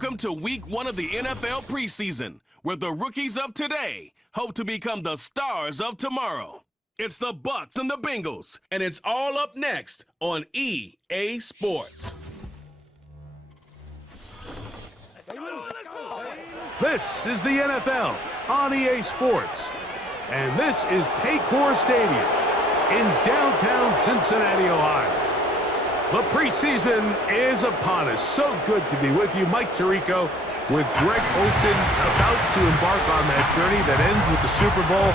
Welcome to week 1 of the NFL preseason, where the rookies of today hope to become the stars of tomorrow. It's the Bucs and the Bengals, and it's all up next on EA Sports. This is the NFL on EA Sports, and this is Paycor Stadium in downtown Cincinnati, Ohio. The preseason is upon us. So good to be with you. Mike Tirico with Greg Olsen, about to embark on that journey that ends with the Super Bowl.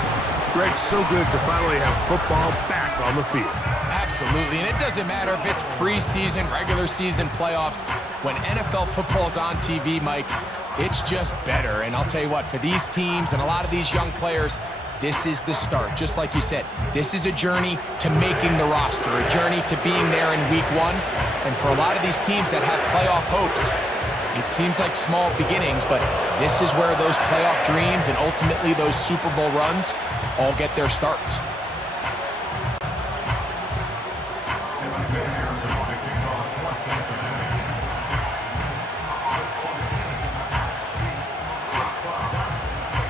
Greg, so good to finally have football back on the field. Absolutely, and it doesn't matter if it's preseason, regular season, playoffs. When NFL football's on TV, Mike, it's just better. And I'll tell you what, for these teams and a lot of these young players, this is the start. Just like you said, this is a journey to making the roster, a journey to being there in week 1. And for a lot of these teams that have playoff hopes, it seems like small beginnings, but this is where those playoff dreams and ultimately those Super Bowl runs all get their starts.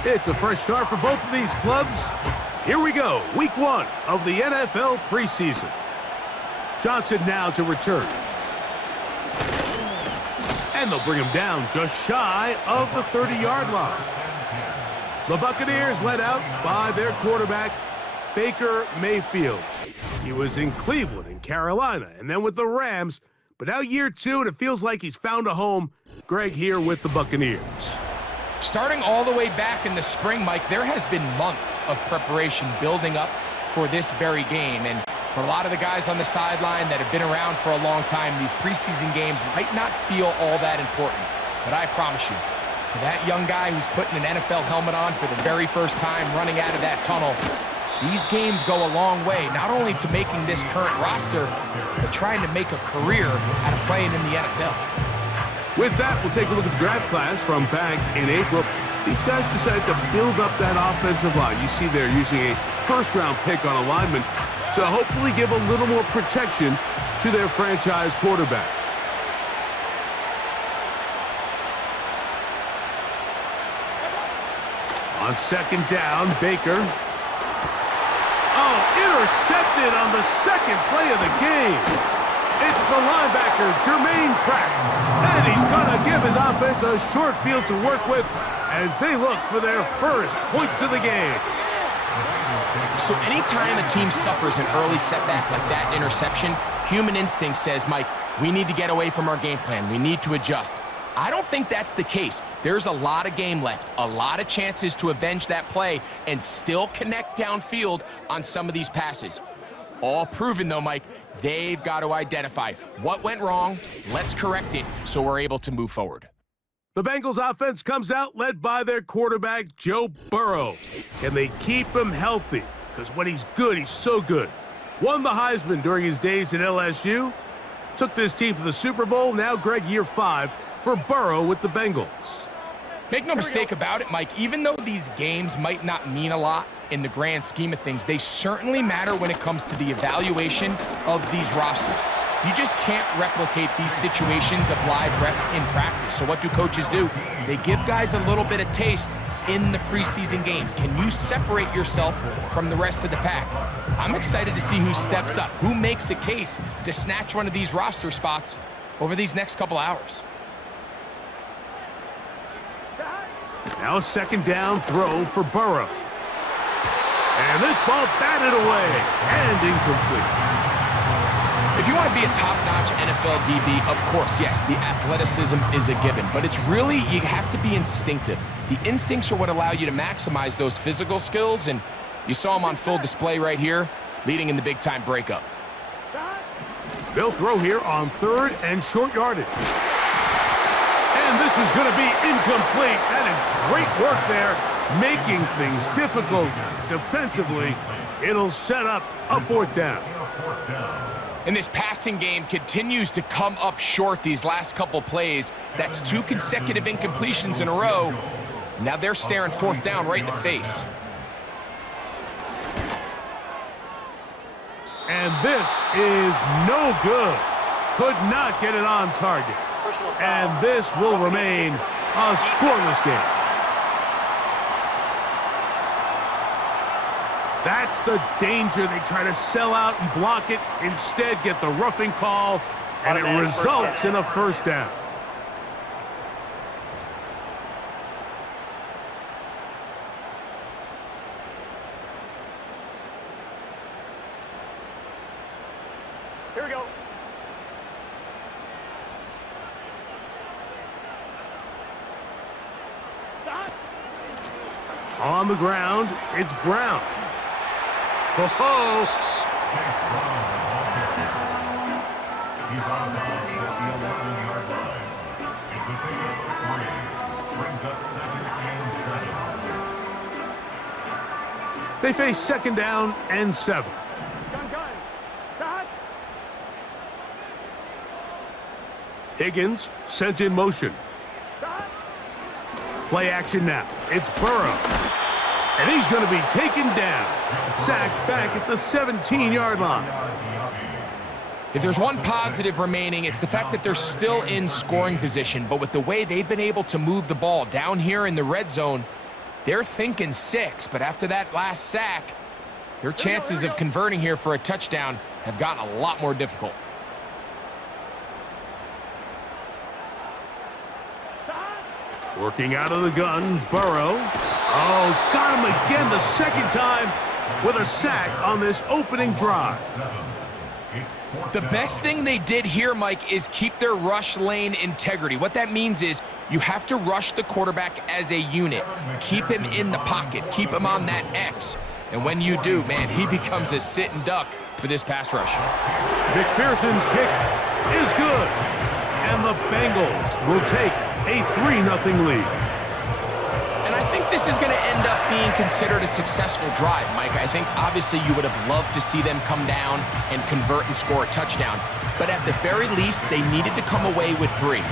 It's a fresh start for both of these clubs. Here we go, week 1 of the NFL preseason. Johnson now to return. And they'll bring him down just shy of the 30-yard line. The Buccaneers led out by their quarterback, Baker Mayfield. He was in Cleveland and Carolina, and then with the Rams. But now year 2, and it feels like he's found a home. Greg here with the Buccaneers. Starting all the way back in the spring, Mike, there has been months of preparation building up for this very game. And for a lot of the guys on the sideline that have been around for a long time, these preseason games might not feel all that important. But I promise you, to that young guy who's putting an NFL helmet on for the very first time running out of that tunnel, these games go a long way, not only to making this current roster, but trying to make a career out of playing in the NFL. With that, we'll take a look at the draft class from back in April. These guys decided to build up that offensive line. You see they're using a first-round pick on a lineman to hopefully give a little more protection to their franchise quarterback. On second down, Baker. Oh, intercepted on the second play of the game. It's the linebacker, Jermaine Pratt. And he's going to give his offense a short field to work with as they look for their first points of the game. So anytime a team suffers an early setback like that interception, human instinct says, Mike, we need to get away from our game plan. We need to adjust. I don't think that's the case. There's a lot of game left, a lot of chances to avenge that play and still connect downfield on some of these passes. All proven, though, Mike, they've got to identify what went wrong, let's correct it so we're able to move forward. The Bengals offense comes out led by their quarterback, Joe Burrow. Can they keep him healthy? Because when he's good, he's so good. Won the Heisman during his days at LSU. Took this team to the Super Bowl. Now, Greg, year 5 for Burrow with the Bengals. Make no mistake about it, Mike, even though these games might not mean a lot in the grand scheme of things, they certainly matter when it comes to the evaluation of these rosters. You just can't replicate these situations of live reps in practice. So what do coaches do? They give guys a little bit of taste in the preseason games. Can you separate yourself from the rest of the pack? I'm excited to see who steps up, who makes a case to snatch one of these roster spots over these next couple hours. Now a second down throw for Burrow. And this ball batted away and incomplete. If you want to be a top-notch NFL DB, of course, yes, the athleticism is a given. But it's really, you have to be instinctive. The instincts are what allow you to maximize those physical skills. And you saw them on full display right here, leading in the big-time breakup. They'll throw here on 3rd and short yardage. And this is going to be incomplete. That is great work there, making things difficult defensively. It'll set up a 4th down. And this passing game continues to come up short these last couple plays. That's 2 consecutive incompletions in a row. Now they're staring 4th down right in the face. And this is no good. Could not get it on target. And this will remain a scoreless game. That's the danger. They try to sell out and block it. Instead, get the roughing call, and it results in a first down. Here we go. On the ground, it's Brown. Ho-ho! He's on the bounce at the 11-yard line. It's a pickup for 3. Brings up 2nd and 7. They face 2nd down and 7. Gun. Cut. Higgins sent in motion. Play action now. It's Burrow. And he's going to be taken down. Sacked back at the 17-yard line. If there's one positive remaining, it's the fact that they're still in scoring position. But with the way they've been able to move the ball down here in the red zone, they're thinking 6. But after that last sack, their chances of converting here for a touchdown have gotten a lot more difficult. Working out of the gun, Burrow. Oh, got him again the second time with a sack on this opening drive. The best thing they did here, Mike, is keep their rush lane integrity. What that means is you have to rush the quarterback as a unit. Keep him in the pocket. Keep him on that X. And when you do, man, he becomes a sit and duck for this pass rush. McPherson's kick is good. And the Bengals will take a 3-0 lead. And I think this is going to end up being considered a successful drive, Mike. I think obviously you would have loved to see them come down and convert and score a touchdown. But at the very least, they needed to come away with 3.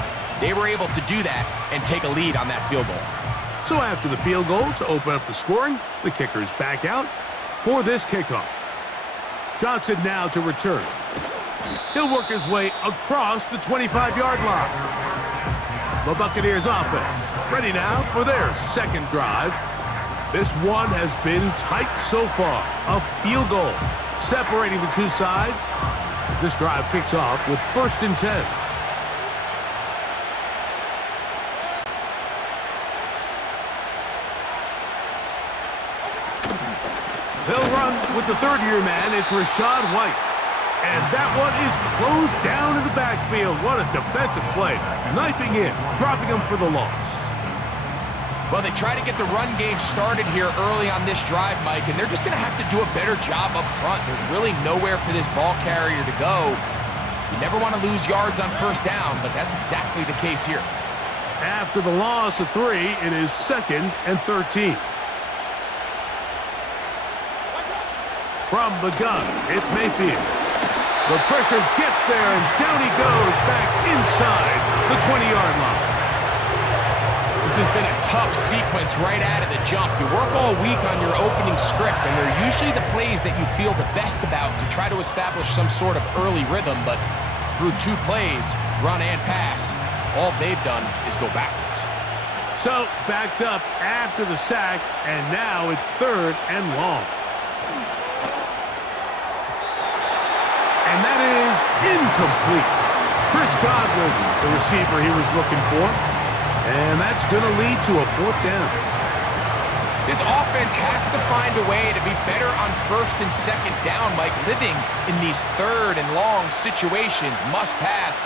They were able to do that and take a lead on that field goal. So after the field goal to open up the scoring, the kicker's back out for this kickoff. Johnson now to return. He'll work his way across the 25-yard line. The Buccaneers offense ready now for their second drive. This one has been tight so far. A field goal separating the two sides as this drive kicks off with 1st and 10. They'll run with the third-year man. It's Rashad White. And that one is closed down in the backfield. What a defensive play. Knifing in, dropping him for the loss. Well, they try to get the run game started here early on this drive, Mike, and they're just going to have to do a better job up front. There's really nowhere for this ball carrier to go. You never want to lose yards on 1st down, but that's exactly the case here. After the loss of 3, it is 2nd and 13. From the gun, it's Mayfield. The pressure gets there, and down he goes back inside the 20-yard line. This has been a tough sequence right out of the jump. You work all week on your opening script, and they're usually the plays that you feel the best about to try to establish some sort of early rhythm, but through 2 plays, run and pass, all they've done is go backwards. So, backed up after the sack, and now it's 3rd and long. And that is incomplete. Chris Godwin, the receiver he was looking for. And that's going to lead to a 4th down. This offense has to find a way to be better on 1st and 2nd down. Like living in these 3rd and long situations, must pass,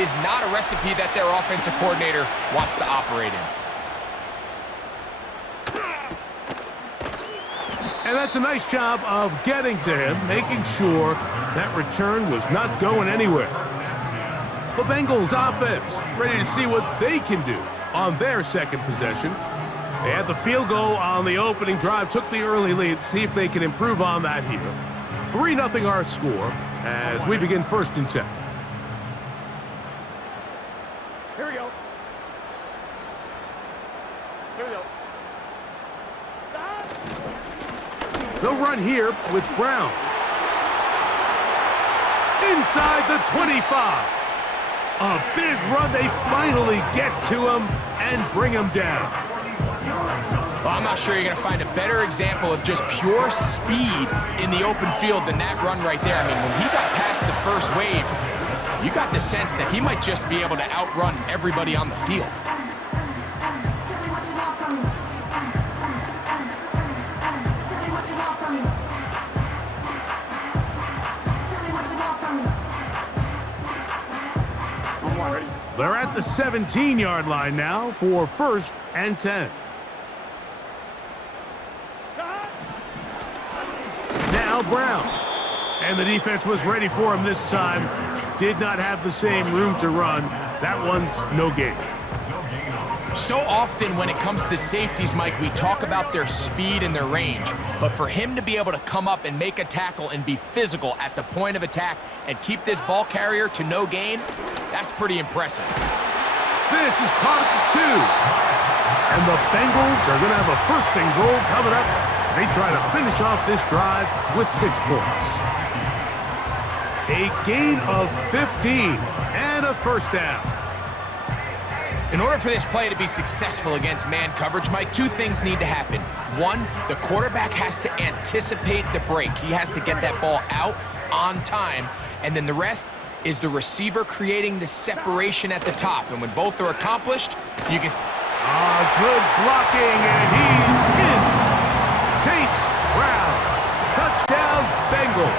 is not a recipe that their offensive coordinator wants to operate in. And that's a nice job of getting to him, making sure that return was not going anywhere. The Bengals offense ready to see what they can do on their second possession. They had the field goal on the opening drive, took the early lead. See if they can improve on that here. 3-0 our score as we begin 1st and 10. Here we go. Here we go. They'll run here with Brown. Inside the 25. A big run. They finally get to him and bring him down. Well, I'm not sure you're going to find a better example of just pure speed in the open field than that run right there. I mean, when he got past the first wave, you got the sense that he might just be able to outrun everybody on the field. They're at the 17-yard line now for 1st and 10. Now Brown. And the defense was ready for him this time. Did not have the same room to run. That one's no gain. So often when it comes to safeties, Mike, we talk about their speed and their range. But for him to be able to come up and make a tackle and be physical at the point of attack and keep this ball carrier to no gain, that's pretty impressive. This is caught at the 2. And the Bengals are going to have a 1st and goal coming up. They try to finish off this drive with 6 points. A gain of 15 and a 1st down. In order for this play to be successful against man coverage, Mike, 2 things need to happen. 1, the quarterback has to anticipate the break. He has to get that ball out on time. And then the rest is the receiver creating the separation at the top. And when both are accomplished, you can... Good blocking, and he's in. Chase Brown. Touchdown, Bengals.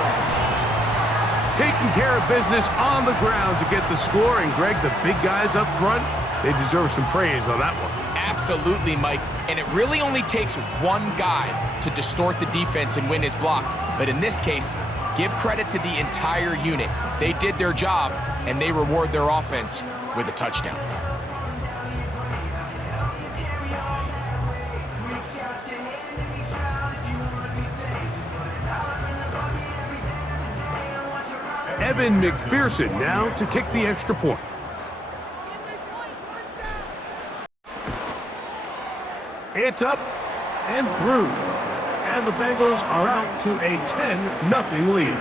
Taking care of business on the ground to get the score. And, Greg, the big guys up front, they deserve some praise on that one. Absolutely, Mike. And it really only takes one guy to distort the defense and win his block. But in this case, give credit to the entire unit. They did their job, and they reward their offense with a touchdown. Evan McPherson now to kick the extra point. It's up and through. And the Bengals are out to a 10-0 lead.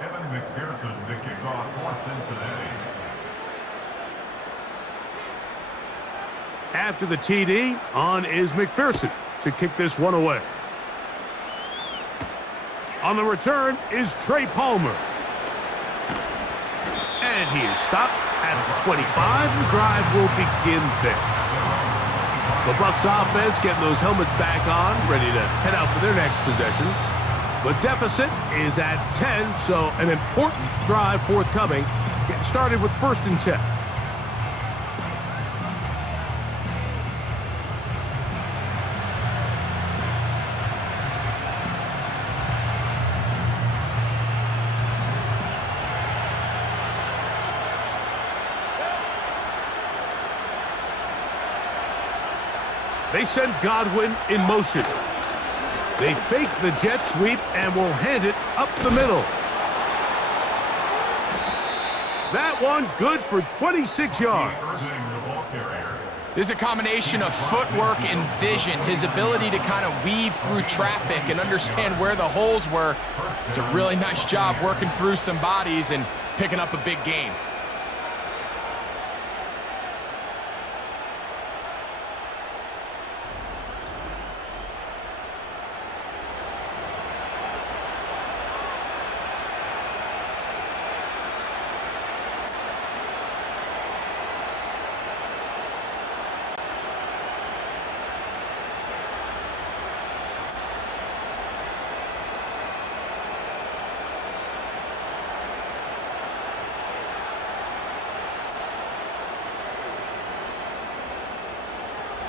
Evan McPherson to kick off for Cincinnati. After the TD, on is McPherson to kick this one away. On the return is Trey Palmer. And he is stopped At the 25, the drive will begin there. The Bucs offense getting those helmets back on, ready to head out for their next possession. The deficit is at 10, so an important drive forthcoming. Getting started with 1st and 10. They send Godwin in motion. They fake the jet sweep and will hand it up the middle. That one good for 26 yards. There's a combination of footwork and vision. His ability to kind of weave through traffic and understand where the holes were. It's a really nice job working through some bodies and picking up a big gain.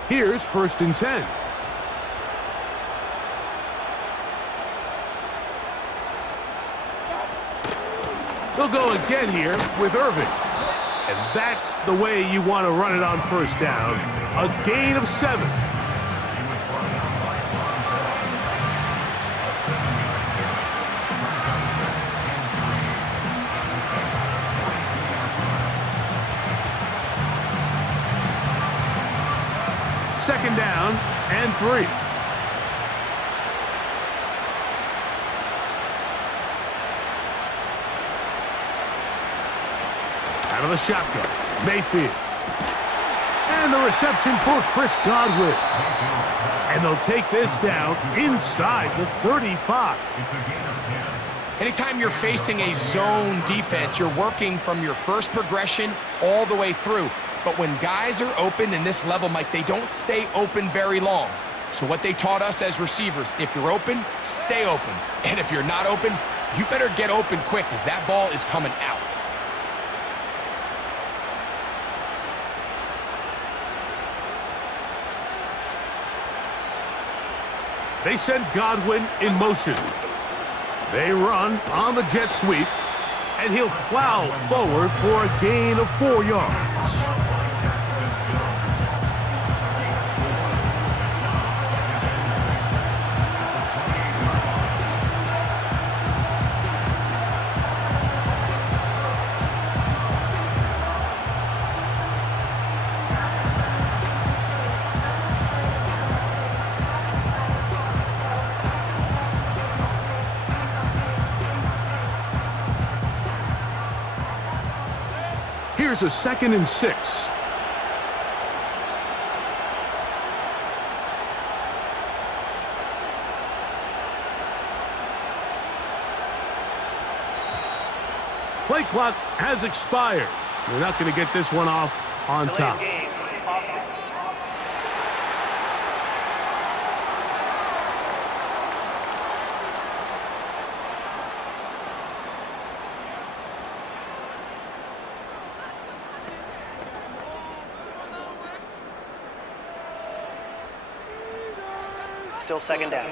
Here's 1st and 10. They'll go again here with Irving. And that's the way you want to run it on 1st down. A gain of 7. Second down and 3. Out of the shotgun, Mayfield. And the reception for Chris Godwin. And they'll take this down inside the 35. Anytime you're facing a zone defense, you're working from your first progression all the way through. But when guys are open in this level, Mike, they don't stay open very long. So what they taught us as receivers, if you're open, stay open. And if you're not open, you better get open quick because that ball is coming out. They send Godwin in motion. They run on the jet sweep, and he'll plow forward for a gain of 4 yards. Here's a 2nd and 6. Play clock has expired. They're not going to get this one off on top. Still second down.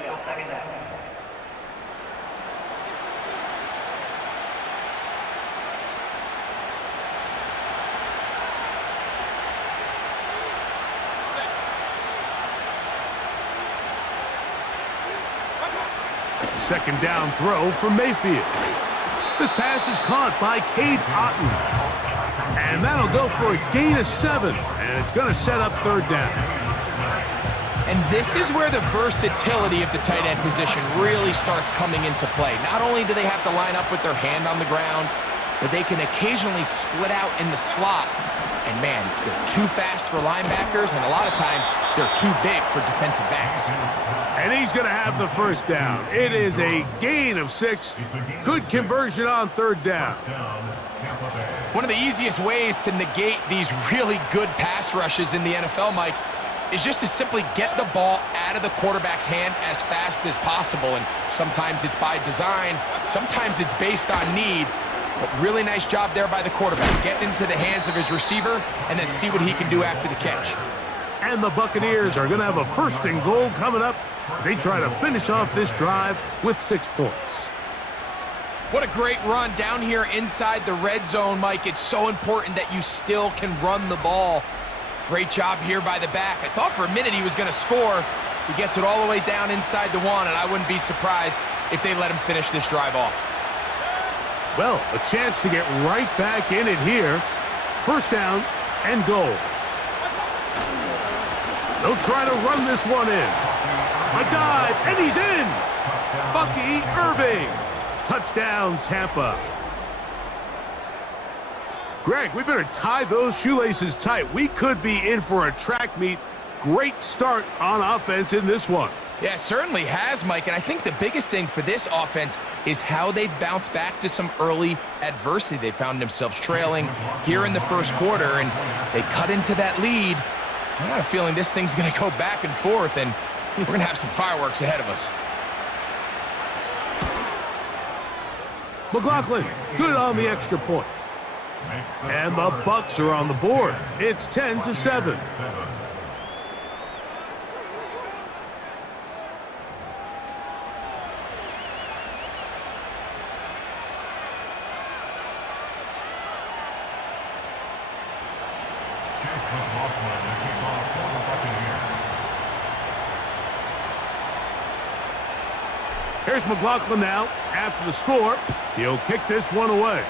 Second down throw for Mayfield. This pass is caught by Cade Otton. And that'll go for a gain of 7. And it's going to set up 3rd down. And this is where the versatility of the tight end position really starts coming into play. Not only do they have to line up with their hand on the ground, but they can occasionally split out in the slot And man, they're too fast for linebackers, and a lot of times they're too big for defensive backs. And he's going to have the first down. It is a gain of 6. Good conversion on third down. One of the easiest ways to negate these really good pass rushes in the NFL, Mike, is just to simply get the ball out of the quarterback's hand as fast as possible. And sometimes it's by design, sometimes it's based on need. But really nice job there by the quarterback, getting into the hands of his receiver and then see what he can do after the catch. And the Buccaneers are going to have a 1st and goal coming up as they try to finish off this drive with 6 points. What a great run down here inside the red zone, Mike. It's so important that you still can run the ball. Great job here by the back. I thought for a minute he was going to score. He gets it all the way down inside the 1, and I wouldn't be surprised if they let him finish this drive off. Well, a chance to get right back in it here. 1st down and goal. They'll try to run this one in. A dive, and he's in! Bucky Irving. Touchdown, Tampa. Greg, we better tie those shoelaces tight. We could be in for a track meet. Great start on offense in this one. Yeah, it certainly has, Mike, and I think the biggest thing for this offense is how they've bounced back to some early adversity. They found themselves trailing here in the 1st quarter, and they cut into that lead. I got a feeling this thing's going to go back and forth, and we're going to have some fireworks ahead of us. McLaughlin, good on the extra point. And the Bucs are on the board. It's 10-7. Here's McLaughlin now. After the score, he'll kick this one away.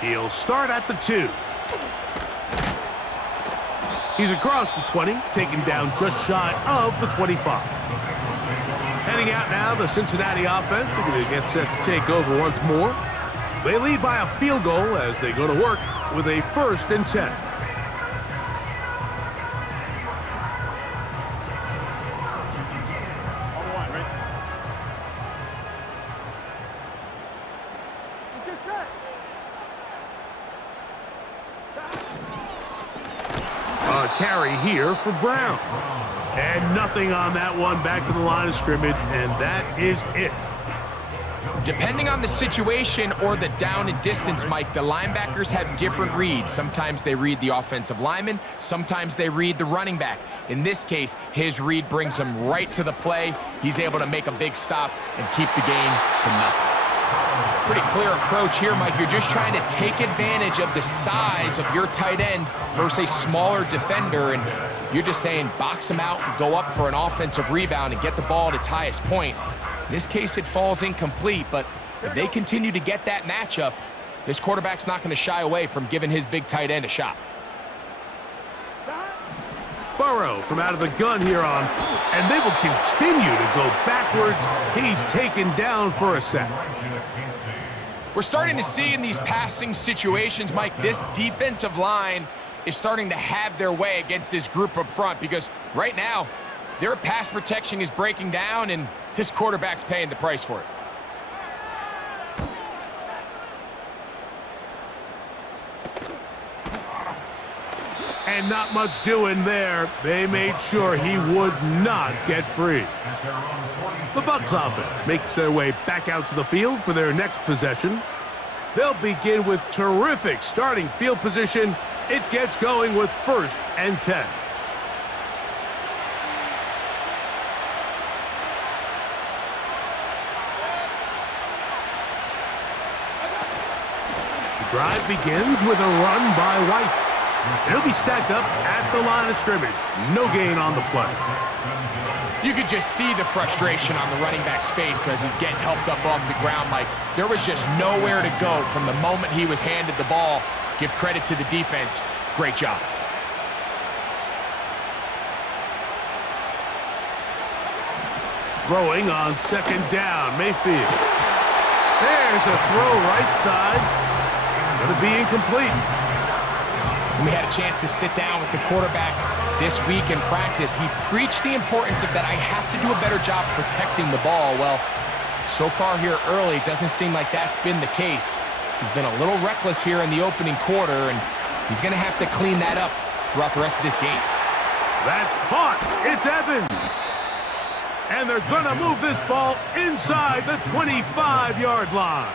He'll start at the 2. He's across the 20, taken down just shy of the 25. Heading out now, the Cincinnati offense. They're going to get set to take over once more. They lead by a field goal as they go to work with a 1st and 10. Carry here for Brown. And nothing on that one, back to the line of scrimmage, and that is it. Depending on the situation or the down and distance, Mike, the linebackers have different reads. Sometimes they read the offensive lineman, sometimes they read the running back. In this case, his read brings him right to the play. He's able to make a big stop and keep the game to nothing. Pretty clear approach here, Mike. You're just trying to take advantage of the size of your tight end versus a smaller defender, and you're just saying box him out and go up for an offensive rebound and get the ball at its highest point. In this case, it falls incomplete, but if they continue to get that matchup, this quarterback's not going to shy away from giving his big tight end a shot. Burrow from out of the gun here on, and they will continue to go backwards. He's taken down for a sack. We're starting to see in these passing situations, Mike, this defensive line is starting to have their way against this group up front, because right now their pass protection is breaking down and this quarterback's paying the price for it. And not much doing there. They made sure he would not get free. The Bucs offense makes their way back out to the field for their next possession. They'll begin with terrific starting field position. It gets going with 1st and 10. The drive begins with a run by White. He'll be stacked up at the line of scrimmage. No gain on the play. You could just see the frustration on the running back's face as he's getting helped up off the ground, Mike. There was just nowhere to go from the moment he was handed the ball. Give credit to the defense. Great job. Throwing on 2nd down, Mayfield. There's a throw right side. Going to be incomplete. When we had a chance to sit down with the quarterback this week in practice, he preached the importance of that I have to do a better job protecting the ball. Well, so far here early, it doesn't seem like that's been the case. He's been a little reckless here in the opening quarter, and he's going to have to clean that up throughout the rest of this game. That's caught. It's Evans. And they're going to move this ball inside the 25-yard line.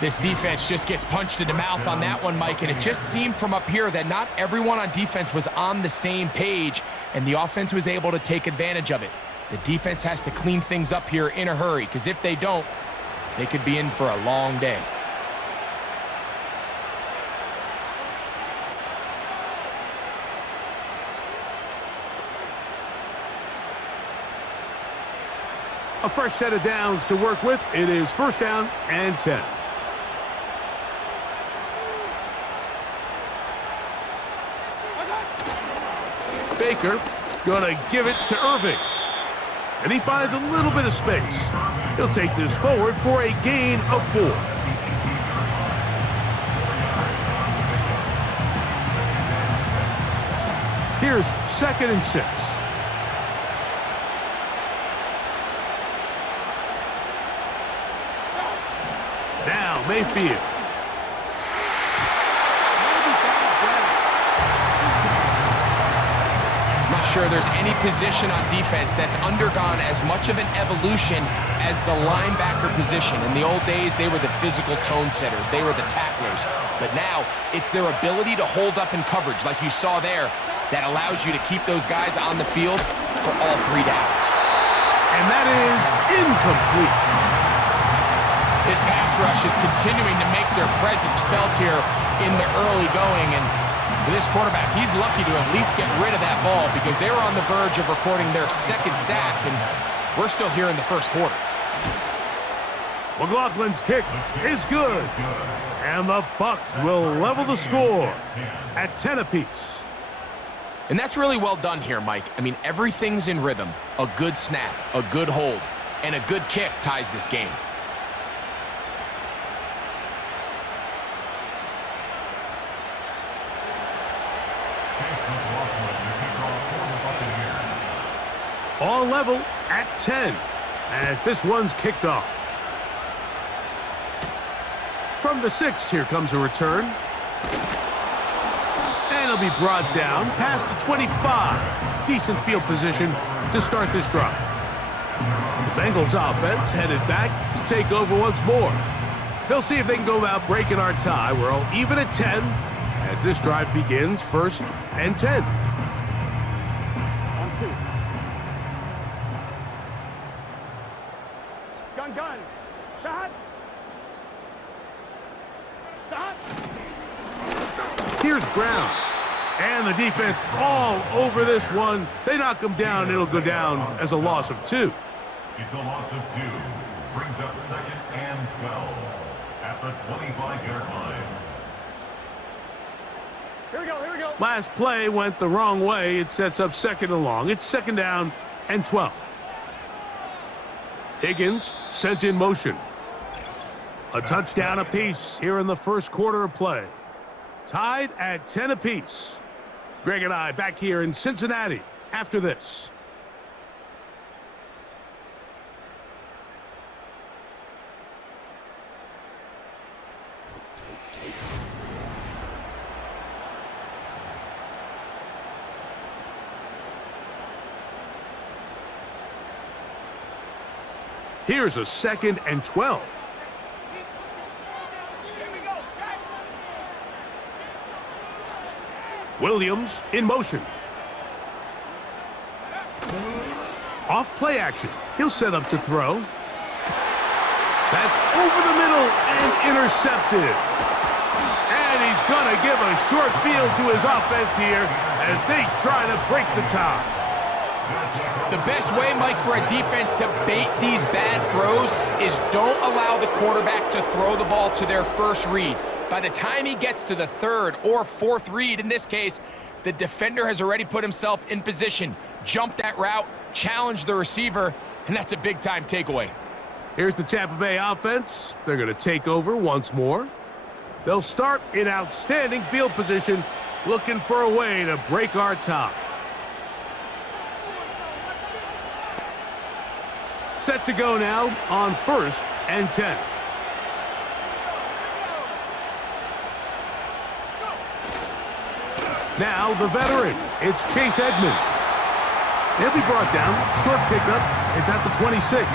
This defense just gets punched in the mouth on that one, Mike, and it just seemed from up here that not everyone on defense was on the same page, and the offense was able to take advantage of it. The defense has to clean things up here in a hurry, because if they don't, they could be in for a long day. A fresh set of downs to work with. It is first down and 10. Baker gonna give it to Irving. And he finds a little bit of space. He'll take this forward for a gain of 4. Here's 2nd and 6. Now Mayfield. Sure, there's any position on defense that's undergone as much of an evolution as the linebacker position. In the old days, they were the physical tone setters. They were the tacklers. But now, it's their ability to hold up in coverage, like you saw there, that allows you to keep those guys on the field for all 3 downs. And that is incomplete. This pass rush is continuing to make their presence felt here in the early going, and for this quarterback, he's lucky to at least get rid of that ball because they were on the verge of recording their 2nd sack, and we're still here in the 1st quarter. McLaughlin's kick is good, and the Bucs will level the score at 10 apiece. And that's really well done here, Mike. I mean, everything's in rhythm. A good snap, a good hold, and a good kick ties this game. All level at 10 as this one's kicked off. From the 6, here comes a return. And it'll be brought down past the 25. Decent field position to start this drive. The Bengals offense headed back to take over once more. They'll see if they can go about breaking our tie. We're all even at 10 as this drive begins 1st and 10. Gun. Shot. Here's Brown. And the defense all over this one. They knock him down. It'll go down as a loss of 2. It's a loss of 2. Brings up 2nd and 12 at the 25-yard line. Here we go. Last play went the wrong way. It sets up 2nd and long. It's 2nd down and 12. Higgins sent in motion. A touchdown apiece here in the 1st quarter of play. Tied at 10 apiece. Greg and I back here in Cincinnati after this. Here's a 2nd and 12. Williams in motion. Off play action. He'll set up to throw. That's over the middle and intercepted. And he's going to give a short field to his offense here as they try to break the tie. The best way, Mike, for a defense to bait these bad throws is don't allow the quarterback to throw the ball to their first read. By the time he gets to the 3rd or 4th read, in this case, the defender has already put himself in position, jumped that route, challenged the receiver, and that's a big-time takeaway. Here's the Tampa Bay offense. They're going to take over once more. They'll start in outstanding field position, looking for a way to break our tie. Set to go now on 1st and 10. Now the veteran, it's Chase Edmonds. He'll be brought down, short pickup, it's at the 26.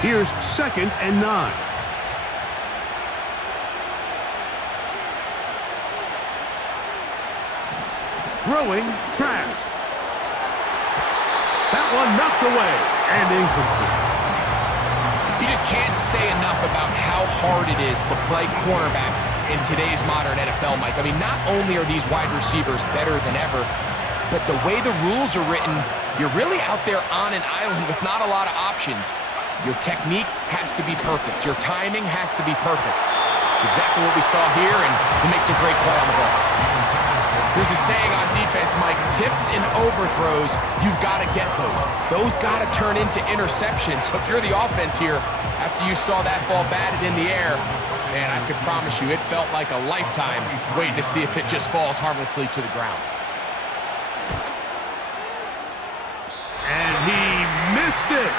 Here's 2nd and 9. Throwing, Trask. That one knocked away and incomplete. You just can't say enough about how hard it is to play cornerback in today's modern NFL, Mike. I mean, not only are these wide receivers better than ever, but the way the rules are written, you're really out there on an island with not a lot of options. Your technique has to be perfect. Your timing has to be perfect. It's exactly what we saw here, and he makes a great play on the ball. There's a saying on defense, Mike, tips and overthrows, you've got to get those. Those got to turn into interceptions. So if you're the offense here, after you saw that ball batted in the air, man, I could promise you it felt like a lifetime waiting to see if it just falls harmlessly to the ground. And he missed it.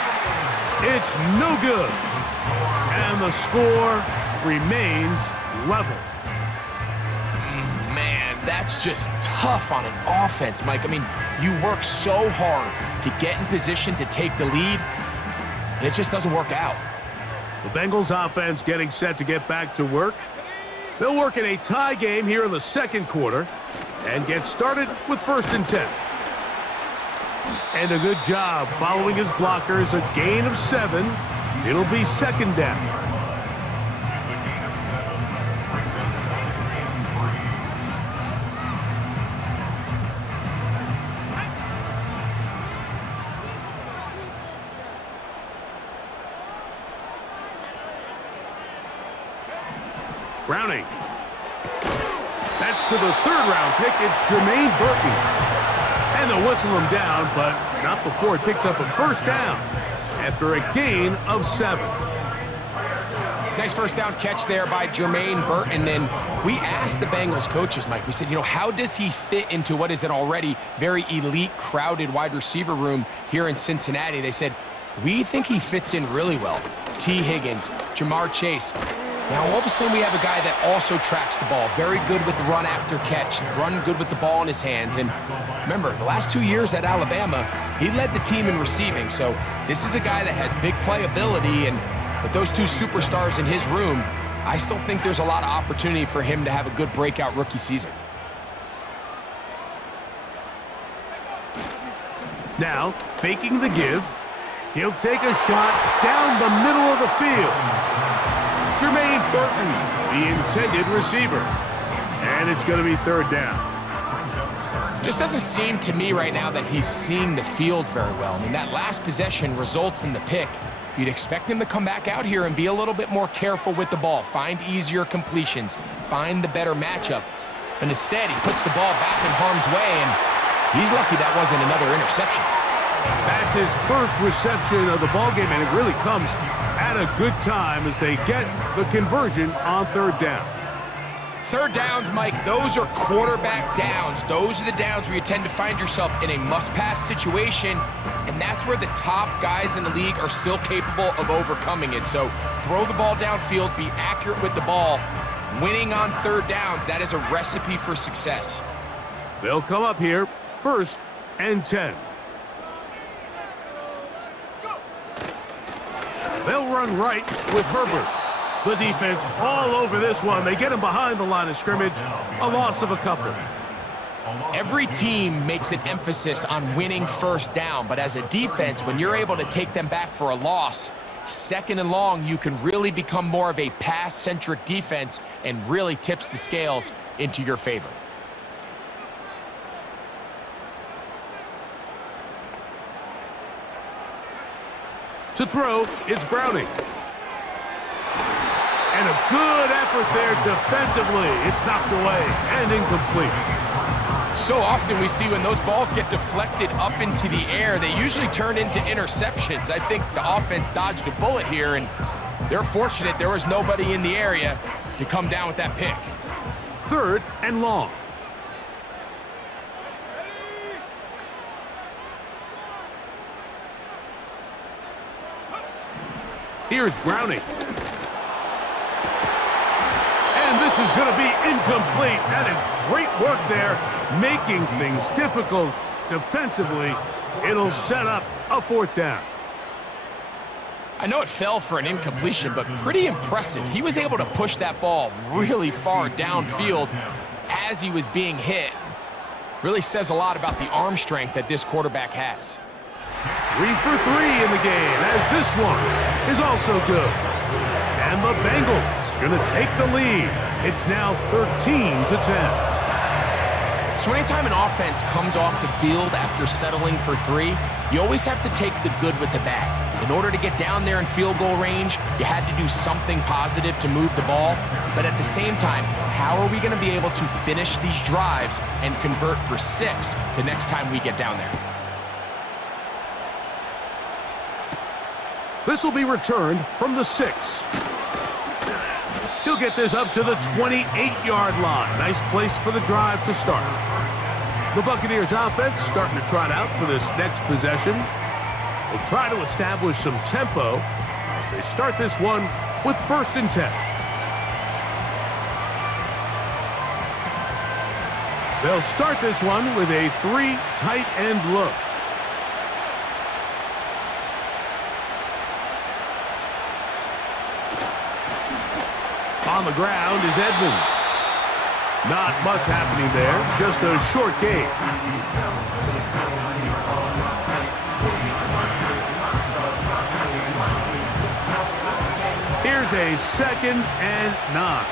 It's no good. And the score remains level. That's just tough on an offense, Mike. I mean, you work so hard to get in position to take the lead, and it just doesn't work out. The Bengals offense getting set to get back to work. They'll work in a tie game here in the 2nd quarter and get started with 1st and 10. And a good job following his blockers, a gain of 7. It'll be 2nd down. Browning. That's to the 3rd-round pick. It's Jermaine Burton. And they'll whistle him down, but not before it picks up a 1st down after a gain of 7. Nice 1st down catch there by Jermaine Burton. And we asked the Bengals coaches, Mike, we said, how does he fit into what is an already very elite, crowded wide receiver room here in Cincinnati? They said, we think he fits in really well. T. Higgins, Jamar Chase. Now, all of a sudden, we have a guy that also tracks the ball. Very good with the run after catch. Run good with the ball in his hands. And remember, the last 2 years at Alabama, he led the team in receiving. So this is a guy that has big playability. And with those 2 superstars in his room, I still think there's a lot of opportunity for him to have a good breakout rookie season. Now, faking the give. He'll take a shot down the middle of the field. Jermaine Burton, the intended receiver. And it's going to be 3rd down. Just doesn't seem to me right now that he's seeing the field very well. I mean, that last possession results in the pick. You'd expect him to come back out here and be a little bit more careful with the ball, find easier completions, find the better matchup. But instead, he puts the ball back in harm's way, and he's lucky that wasn't another interception. That's his 1st reception of the ballgame, and it really comes at a good time as they get the conversion on 3rd down. 3rd downs, Mike, those are quarterback downs. Those are the downs where you tend to find yourself in a must-pass situation, and that's where the top guys in the league are still capable of overcoming it. So throw the ball downfield, be accurate with the ball. Winning on 3rd downs, that is a recipe for success. They'll come up here, 1st and 10. They'll run right with Herbert. The defense all over this one. They get him behind the line of scrimmage. A loss of a couple. Every team makes an emphasis on winning 1st down, but as a defense, when you're able to take them back for a loss, 2nd and long, you can really become more of a pass-centric defense and really tips the scales into your favor. To throw, it's Browning. And a good effort there defensively. It's knocked away and incomplete. So often we see when those balls get deflected up into the air, they usually turn into interceptions. I think the offense dodged a bullet here, and they're fortunate there was nobody in the area to come down with that pick. 3rd and long. Here's Browning. And this is going to be incomplete. That is great work there, making things difficult defensively. It'll set up a 4th down. I know it fell for an incompletion, but pretty impressive. He was able to push that ball really far downfield as he was being hit. Really says a lot about the arm strength that this quarterback has. 3 for 3 in the game, as this one is also good. And the Bengals going to take the lead. It's now 13-10. So anytime an offense comes off the field after settling for 3, you always have to take the good with the bad. In order to get down there in field goal range, you had to do something positive to move the ball. But at the same time, how are we going to be able to finish these drives and convert for 6 the next time we get down there? This will be returned from the 6. He'll get this up to the 28-yard line. Nice place for the drive to start. The Buccaneers offense starting to trot out for this next possession. They'll try to establish some tempo as they start this one with 1st and 10. They'll start this one with a 3 tight end look. On the ground is Edmonds. Not much happening there, just a short gain. Here's a 2nd and 9.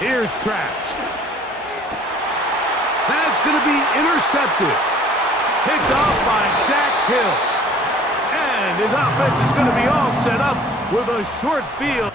Here's Trask. That's going to be intercepted. Picked off by Dax Hill. And his offense is going to be all set up with a short field.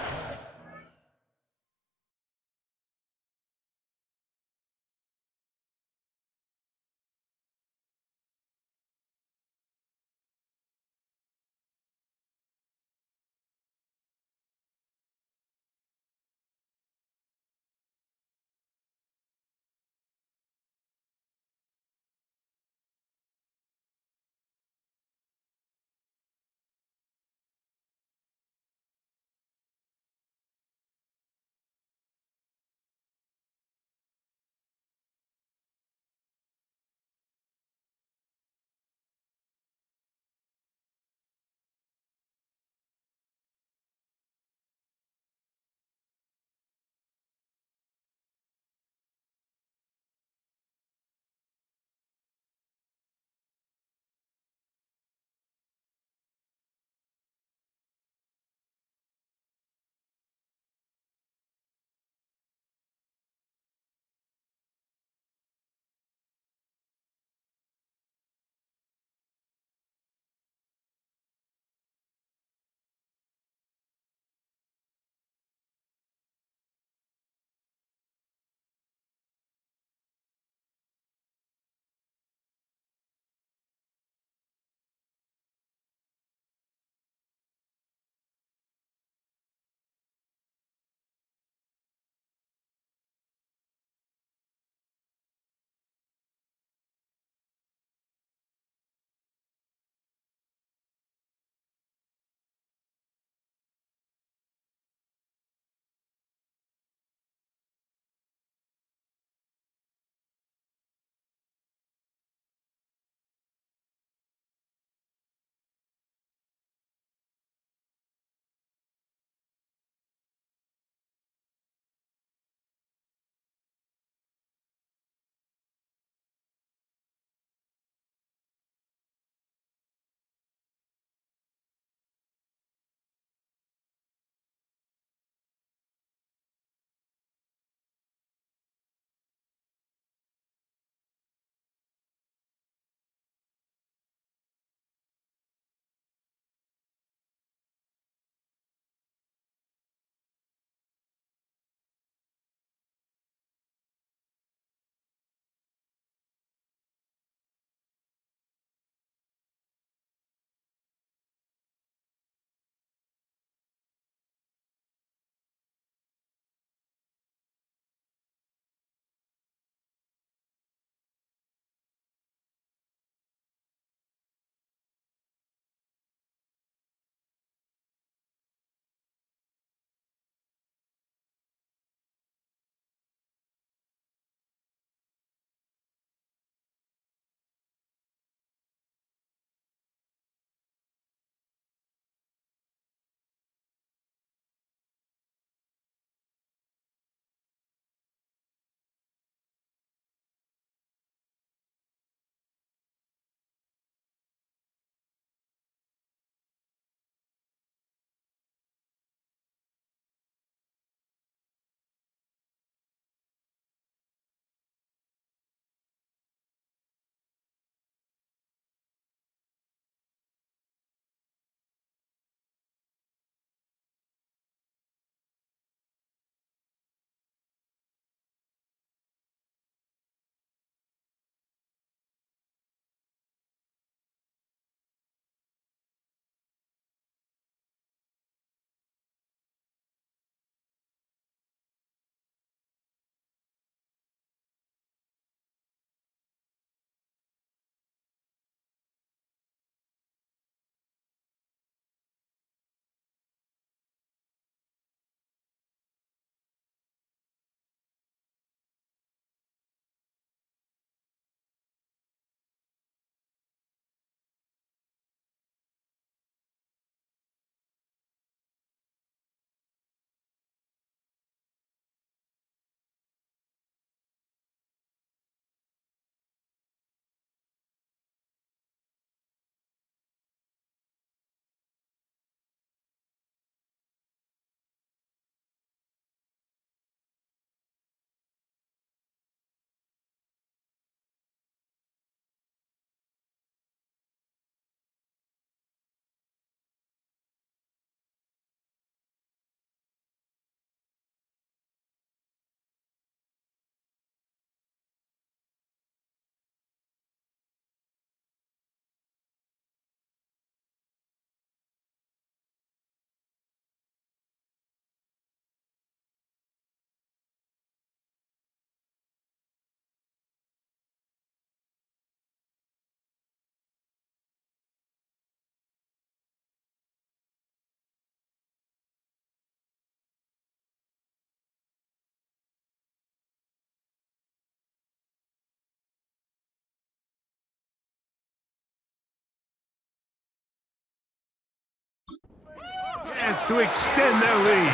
chance to extend their lead.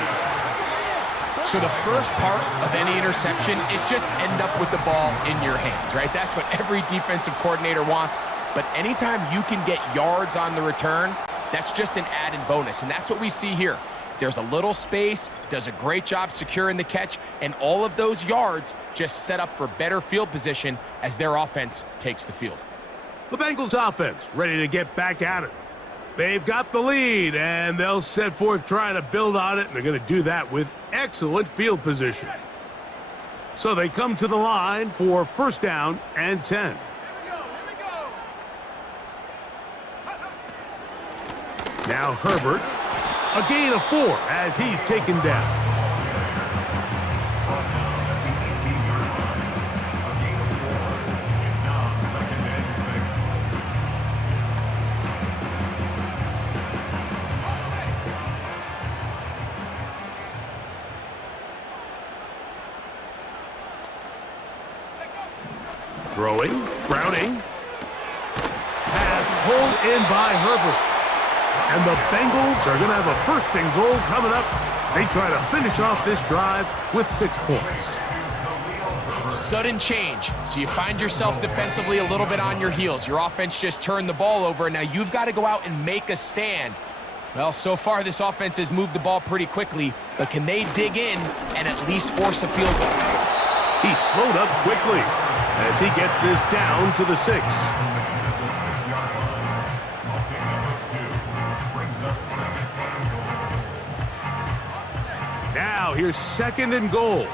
So the first part of any interception is just end up with the ball in your hands, right? That's what every defensive coordinator wants. But anytime you can get yards on the return, that's just an added bonus. And that's what we see here. There's a little space, does a great job securing the catch, and all of those yards just set up for better field position as their offense takes the field. The Bengals offense ready to get back at it. They've got the lead, and they'll set forth trying to build on it, and they're going to do that with excellent field position. So they come to the line for 1st down and 10. Now Herbert, a gain of 4 as he's taken down. Throwing, Browning. Pass pulled in by Herbert. And the Bengals are going to have a 1st and goal coming up. They try to finish off this drive with 6 points. Sudden change. So you find yourself defensively a little bit on your heels. Your offense just turned the ball over. Now you've got to go out and make a stand. Well, so far this offense has moved the ball pretty quickly, but can they dig in and at least force a field goal? He slowed up quickly as he gets this down to the 6. Now here's 2nd and goal.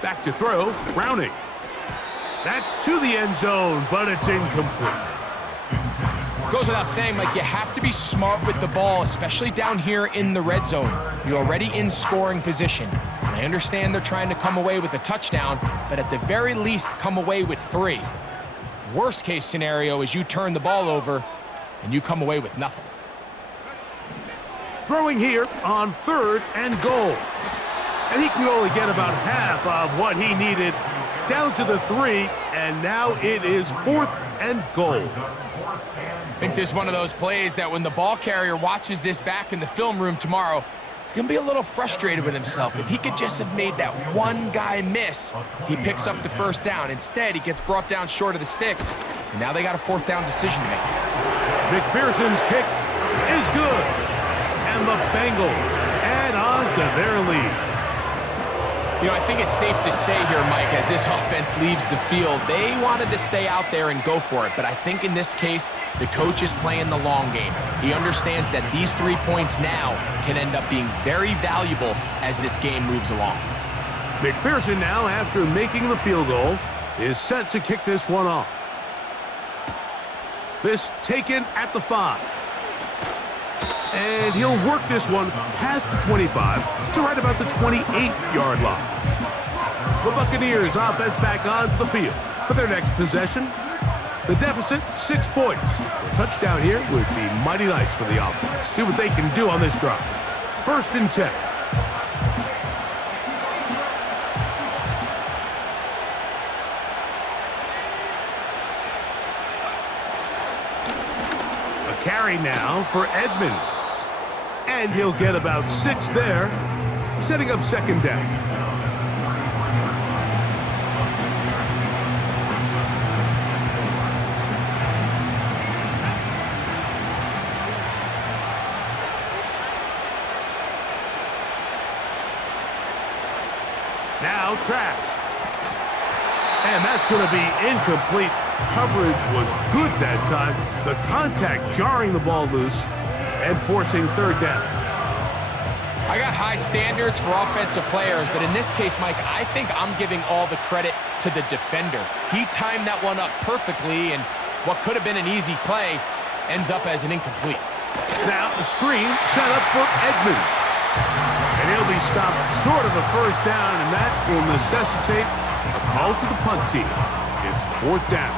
Back to throw, Browning. That's to the end zone, but it's incomplete. Goes without saying, Mike, you have to be smart with the ball, especially down here in the red zone. You're already in scoring position. And I understand they're trying to come away with a touchdown, but at the very least, come away with 3. Worst case scenario is you turn the ball over and you come away with nothing. Throwing here on 3rd and goal. And he can only get about half of what he needed, down to the 3, and now it is 4th and goal. I think this is one of those plays that when the ball carrier watches this back in the film room tomorrow, he's going to be a little frustrated with himself. If he could just have made that one guy miss, he picks up the 1st down. Instead, he gets brought down short of the sticks, and now they got a 4th down decision to make. McPherson's kick is good, and the Bengals add on to their lead. You know, I think it's safe to say here, Mike, as this offense leaves the field, they wanted to stay out there and go for it. But I think in this case, the coach is playing the long game. He understands that these 3 points now can end up being very valuable as this game moves along. McPherson now, after making the field goal, is set to kick this one off. This taken at the 5. And he'll work this one past the 25 to right about the 28-yard line. The Buccaneers offense back onto the field for their next possession. The deficit, 6 points. A touchdown here would be mighty nice for the offense. See what they can do on this drive. 1st and 10. A carry now for Edmonds. And he'll get about 6 there, setting up 2nd down. Now Trask. And that's going to be incomplete. Coverage was good that time. The contact jarring the ball loose and forcing 3rd down. I got high standards for offensive players, but in this case, Mike, I think I'm giving all the credit to the defender. He timed that one up perfectly, and what could have been an easy play ends up as an incomplete. Now the screen set up for Edmonds. And he'll be stopped short of a 1st down, and that will necessitate a call to the punt team. It's 4th down.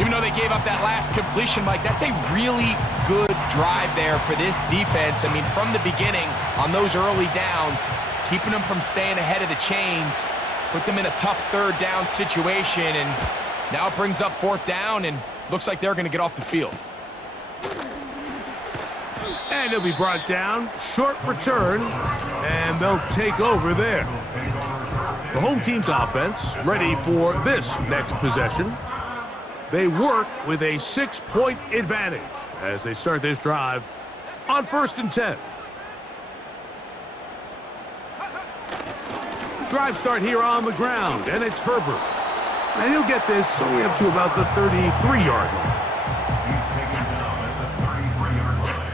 Even though they gave up that last completion, Mike, that's a really good drive there for this defense. I mean, from the beginning, on those early downs, keeping them from staying ahead of the chains, put them in a tough 3rd down situation, and Now it brings up 4th down, and looks like they're going to get off the field. And he'll be brought down. Short return, and they'll take over there. The home team's offense ready for this next possession. They work with a 6-point advantage as they start this drive on 1st and 10. Drive start here on the ground, and it's Herbert. And he'll get this only up to about the 33-yard line. He's taken down at the 33-yard line.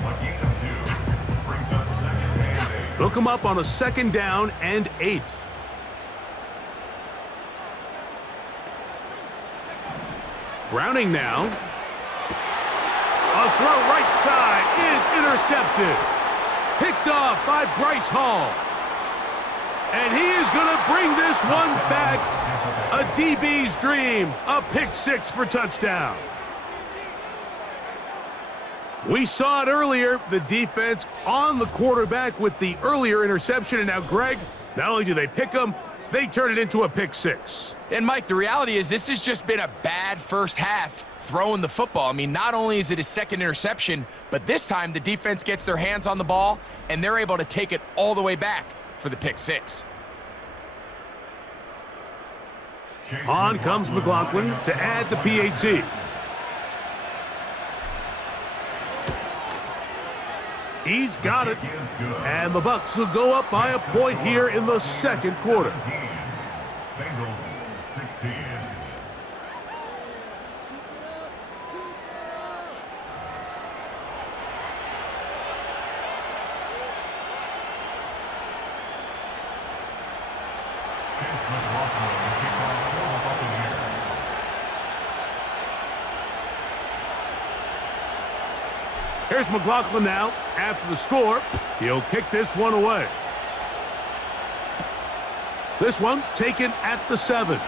A gain of 2 brings up 2nd and 8. They'll come up on a 2nd down and 8. Browning now. A throw right side is intercepted. Picked off by Bryce Hall. And he is going to bring this one back. A DB's dream. A pick 6 for touchdown. We saw it earlier. The defense on the quarterback with the earlier interception. And now, Greg, not only do they pick him, they turn it into a pick 6. And, Mike, the reality is this has just been a bad first half throwing the football. I mean, not only is it his 2nd interception, but this time the defense gets their hands on the ball, and they're able to take it all the way back for the pick 6. On comes McLaughlin to add the PAT. He's got it. And the Bucs will go up by a point here in the 2nd quarter. Bengals 16. Here's McLaughlin now. After the score, he'll kick this one away. This one taken at the 7.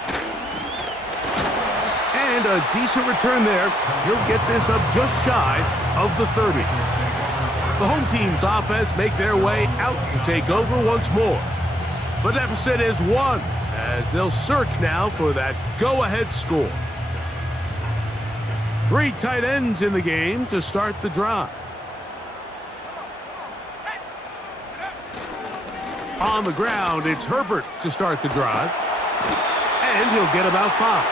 And a decent return there. He'll get this up just shy of the 30. The home team's offense make their way out to take over once more. The deficit is 1 as they'll search now for that go-ahead score. 3 tight ends in the game to start the drive. On the ground, it's Herbert to start the drive. And he'll get about 5.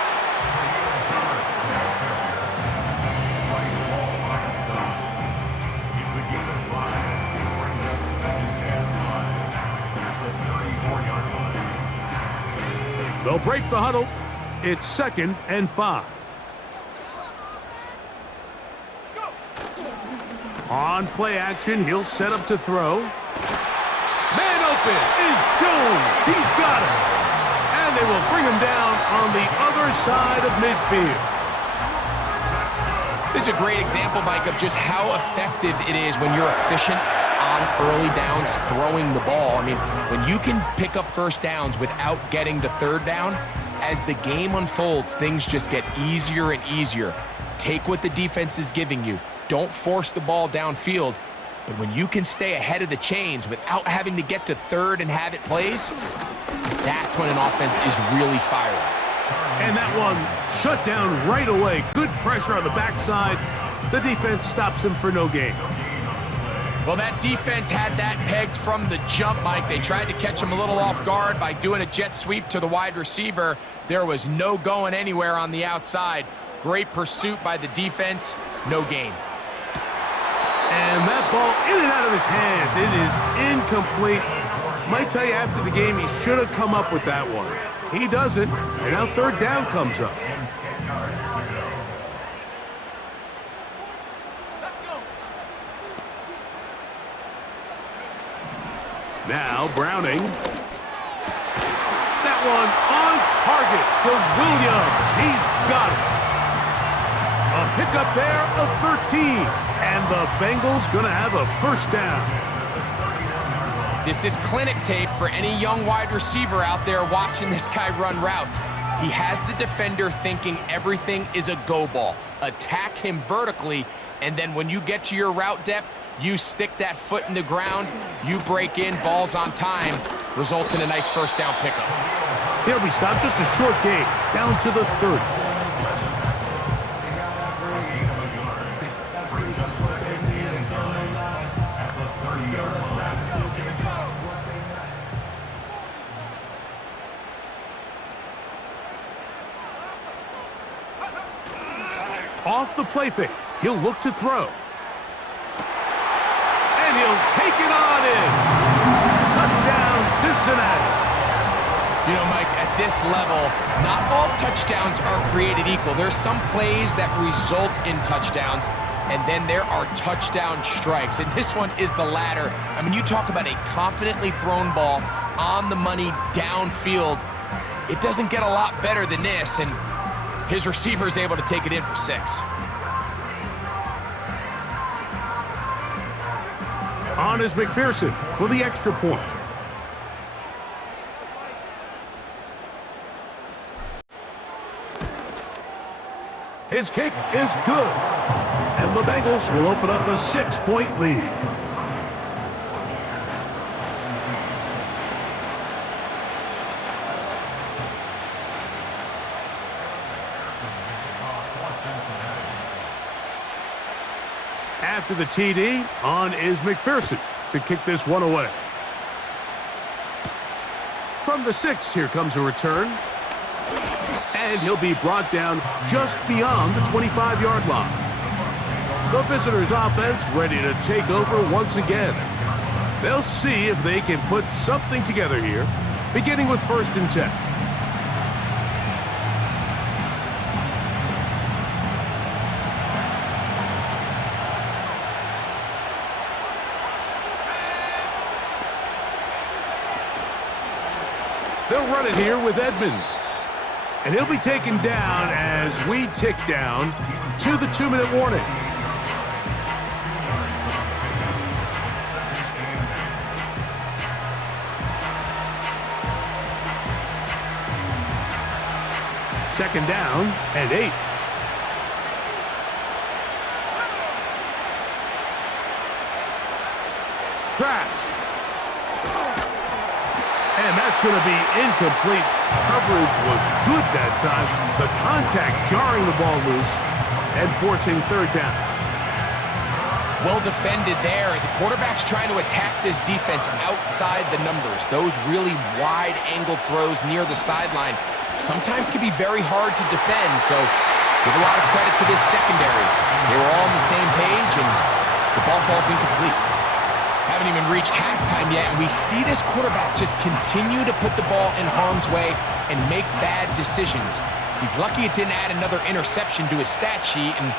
It's a gain of 5. Brings up 2nd and 5 at the 34-yard line. They'll break the huddle. It's 2nd and 5. On play action, he'll set up to throw. Man open is Jones. He's got it. And they will bring him down on the other side of midfield. This is a great example, Mike, of just how effective it is when you're efficient on early downs throwing the ball. I mean, when you can pick up 1st downs without getting to 3rd down, as the game unfolds, things just get easier and easier. Take what the defense is giving you. Don't force the ball downfield. But when you can stay ahead of the chains without having to get to 3rd and have it plays, that's when an offense is really firing. And that one shut down right away. Good pressure on the backside. The defense stops him for no gain. Well, that defense had that pegged from the jump, Mike. They tried to catch him a little off guard by doing a jet sweep to the wide receiver. There was no going anywhere on the outside. Great pursuit by the defense. No gain. And that ball in and out of his hands. It is incomplete. Might tell you after the game he should have come up with that one. He doesn't, and now 3rd down comes up. Now Browning. That one on target to Williams. He's got it. A pickup there of 13. And the Bengals going to have a 1st down. This is clinic tape for any young wide receiver out there watching this guy run routes. He has the defender thinking everything is a go ball. Attack him vertically, and then when you get to your route depth, you stick that foot in the ground, you break in, balls on time, results in a nice 1st down pickup. He'll be stopped, just a short gain, down to the 30. Off the play fake, he'll look to throw. And he'll take it on in. Touchdown, Cincinnati. You know, Mike, at this level, not all touchdowns are created equal. There's some plays that result in touchdowns, and then there are touchdown strikes. And this one is the latter. I mean, you talk about a confidently thrown ball on the money downfield. It doesn't get a lot better than this, and his receiver is able to take it in for 6. On is McPherson for the extra point. His kick is good. And the Bengals will open up a 6-point lead. After the TD, on is McPherson to kick this one away. From the 6, here comes a return. And he'll be brought down just beyond the 25-yard line. The visitors' offense ready to take over once again. They'll see if they can put something together here, beginning with 1st and 10. They'll run it here with Edmonds. And he'll be taken down as we tick down to the 2-minute warning. Second down and 8. Traps. And that's going to be incomplete. Coverage was good that time. The contact jarring the ball loose and forcing 3rd down. Well defended there. The quarterback's trying to attack this defense outside the numbers. Those really wide angle throws near the sideline sometimes can be very hard to defend. So give a lot of credit to this secondary. They were all on the same page and the ball falls incomplete. Haven't even reached halftime yet, and we see this quarterback just continue to put the ball in harm's way and make bad decisions. He's lucky it didn't add another interception to his stat sheet, and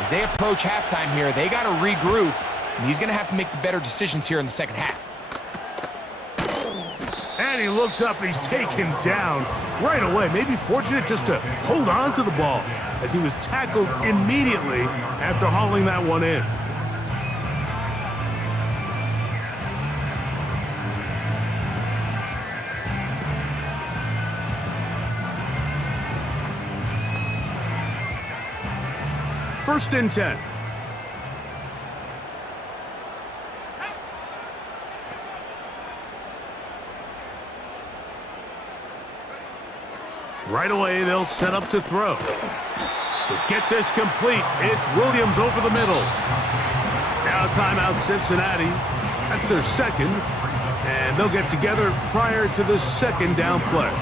as they approach halftime here, they got to regroup, and he's going to have to make the better decisions here in the second half. And he looks up, and he's taken down right away. Maybe fortunate just to hold on to the ball as he was tackled immediately after hauling that one in. First and 10. Right away, they'll set up to throw. To get this complete, it's Williams over the middle. Now timeout Cincinnati. That's their 2nd. And they'll get together prior to the 2nd down play.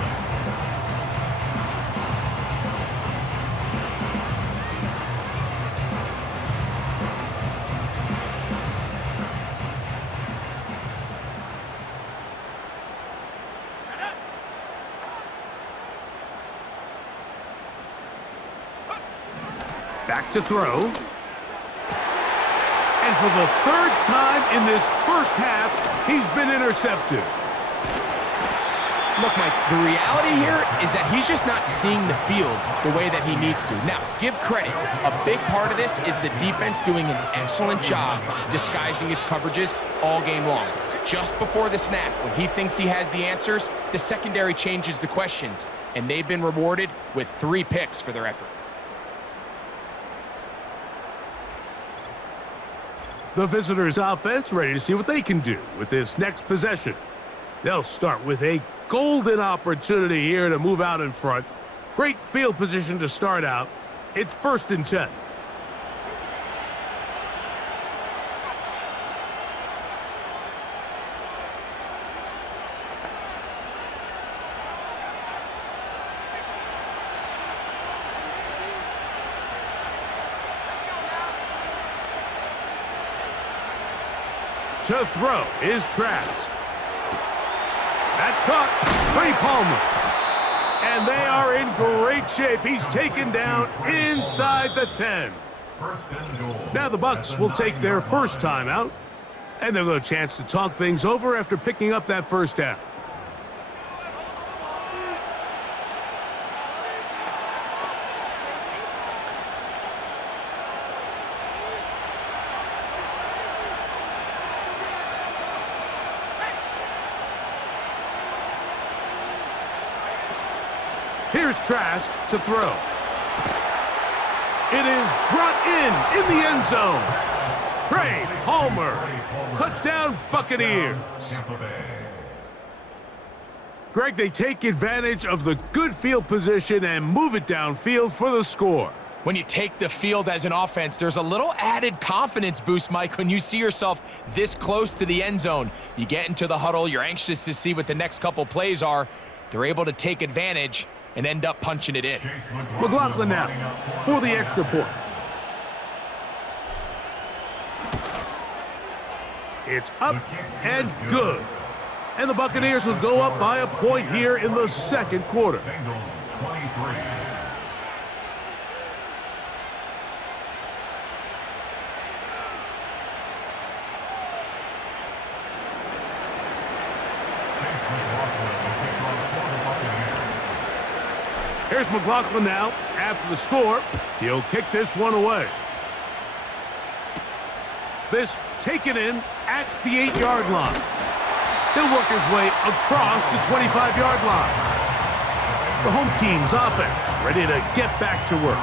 Back to throw. And for the 3rd time in this first half, he's been intercepted. Look, Mike, the reality here is that he's just not seeing the field the way that he needs to. Now, give credit. A big part of this is the defense doing an excellent job disguising its coverages all game long. Just before the snap, when he thinks he has the answers, the secondary changes the questions, and they've been rewarded with 3 picks for their effort. The visitors' offense ready to see what they can do with this next possession. They'll start with a golden opportunity here to move out in front. Great field position to start out. It's 1st and 10. To throw is Trask. That's caught. Trey Palmer. And they are in great shape. He's taken down inside the 10. Now the Bucs will take their first time out, and they'll get a chance to talk things over after picking up that first down. Here's Trask to throw. It is brought in the end zone. Trey Palmer. Touchdown, Buccaneers. Greg, they take advantage of the good field position and move it downfield for the score. When you take the field as an offense, there's a little added confidence boost, Mike, when you see yourself this close to the end zone. You get into the huddle, you're anxious to see what the next couple plays are. They're able to take advantage and end up punching it in. McLaughlin now for the extra point. It's up and good. And the Buccaneers will go up by a point here in the second quarter. Bengals 23. Here's McLaughlin now after the score. He'll kick this one away. This taken in at the 8-yard line. He'll work his way across the 25-yard line. The home team's offense ready to get back to work.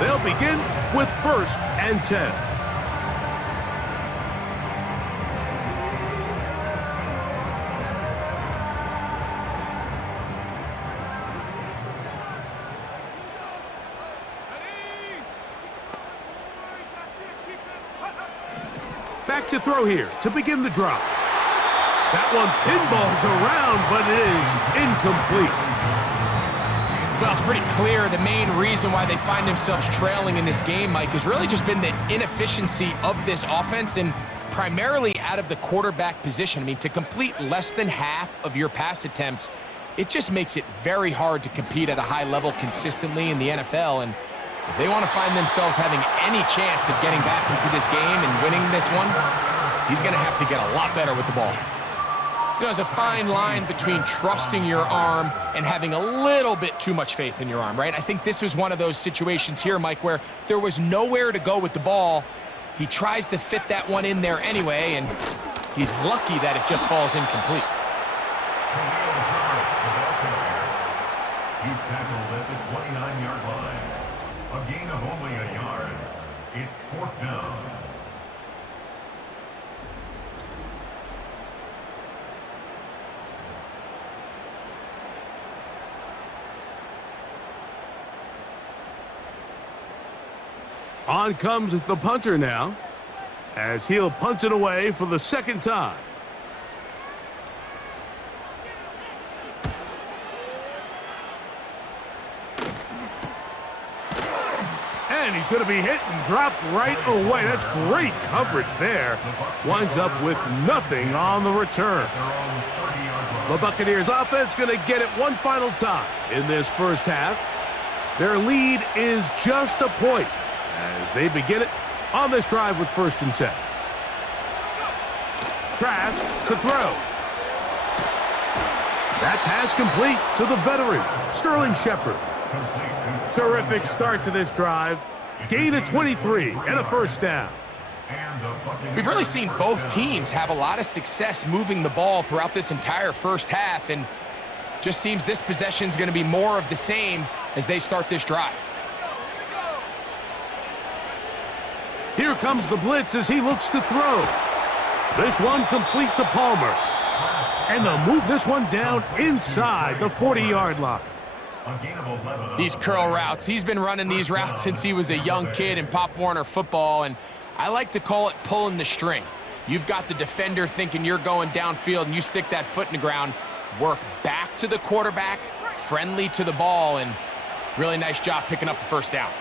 They'll begin with 1st and 10. Back to throw here to begin the drive. That one pinballs around, but it is incomplete. Well, it's pretty clear the main reason why they find themselves trailing in this game, Mike, has really just been the inefficiency of this offense and primarily out of the quarterback position. I mean, to complete less than half of your pass attempts, it just makes it very hard to compete at a high level consistently in the NFL. And if they want to find themselves having any chance of getting back into this game and winning this one, he's going to have to get a lot better with the ball. You know, there's a fine line between trusting your arm and having a little bit too much faith in your arm, right? I think this was one of those situations here, Mike, where there was nowhere to go with the ball. He tries to fit that one in there anyway, and he's lucky that it just falls incomplete. He's tackled at the 29-yard line. A gain of only a yard. It's 4th down. On comes the punter now, as he'll punt it away for the second time. And he's going to be hit and dropped right away. That's great coverage there. Winds up with nothing on the return. The Buccaneers offense going to get it one final time in this first half. Their lead is just a point as they begin it on this drive with 1st and 10. Trask to throw. That pass complete to the veteran, Sterling Shepard. Terrific start to this drive. Gain of 23 and a first down. We've really seen both teams have a lot of success moving the ball throughout this entire first half, and just seems this possession is going to be more of the same as they start this drive. Here comes the blitz as he looks to throw. This one complete to Palmer. And they'll move this one down inside the 40-yard line. A gain of 11. These curl routes, he's been running these routes since he was a young kid in Pop Warner football, and I like to call it pulling the string. You've got the defender thinking you're going downfield, and you stick that foot in the ground, work back to the quarterback, friendly to the ball, and really nice job picking up the first down.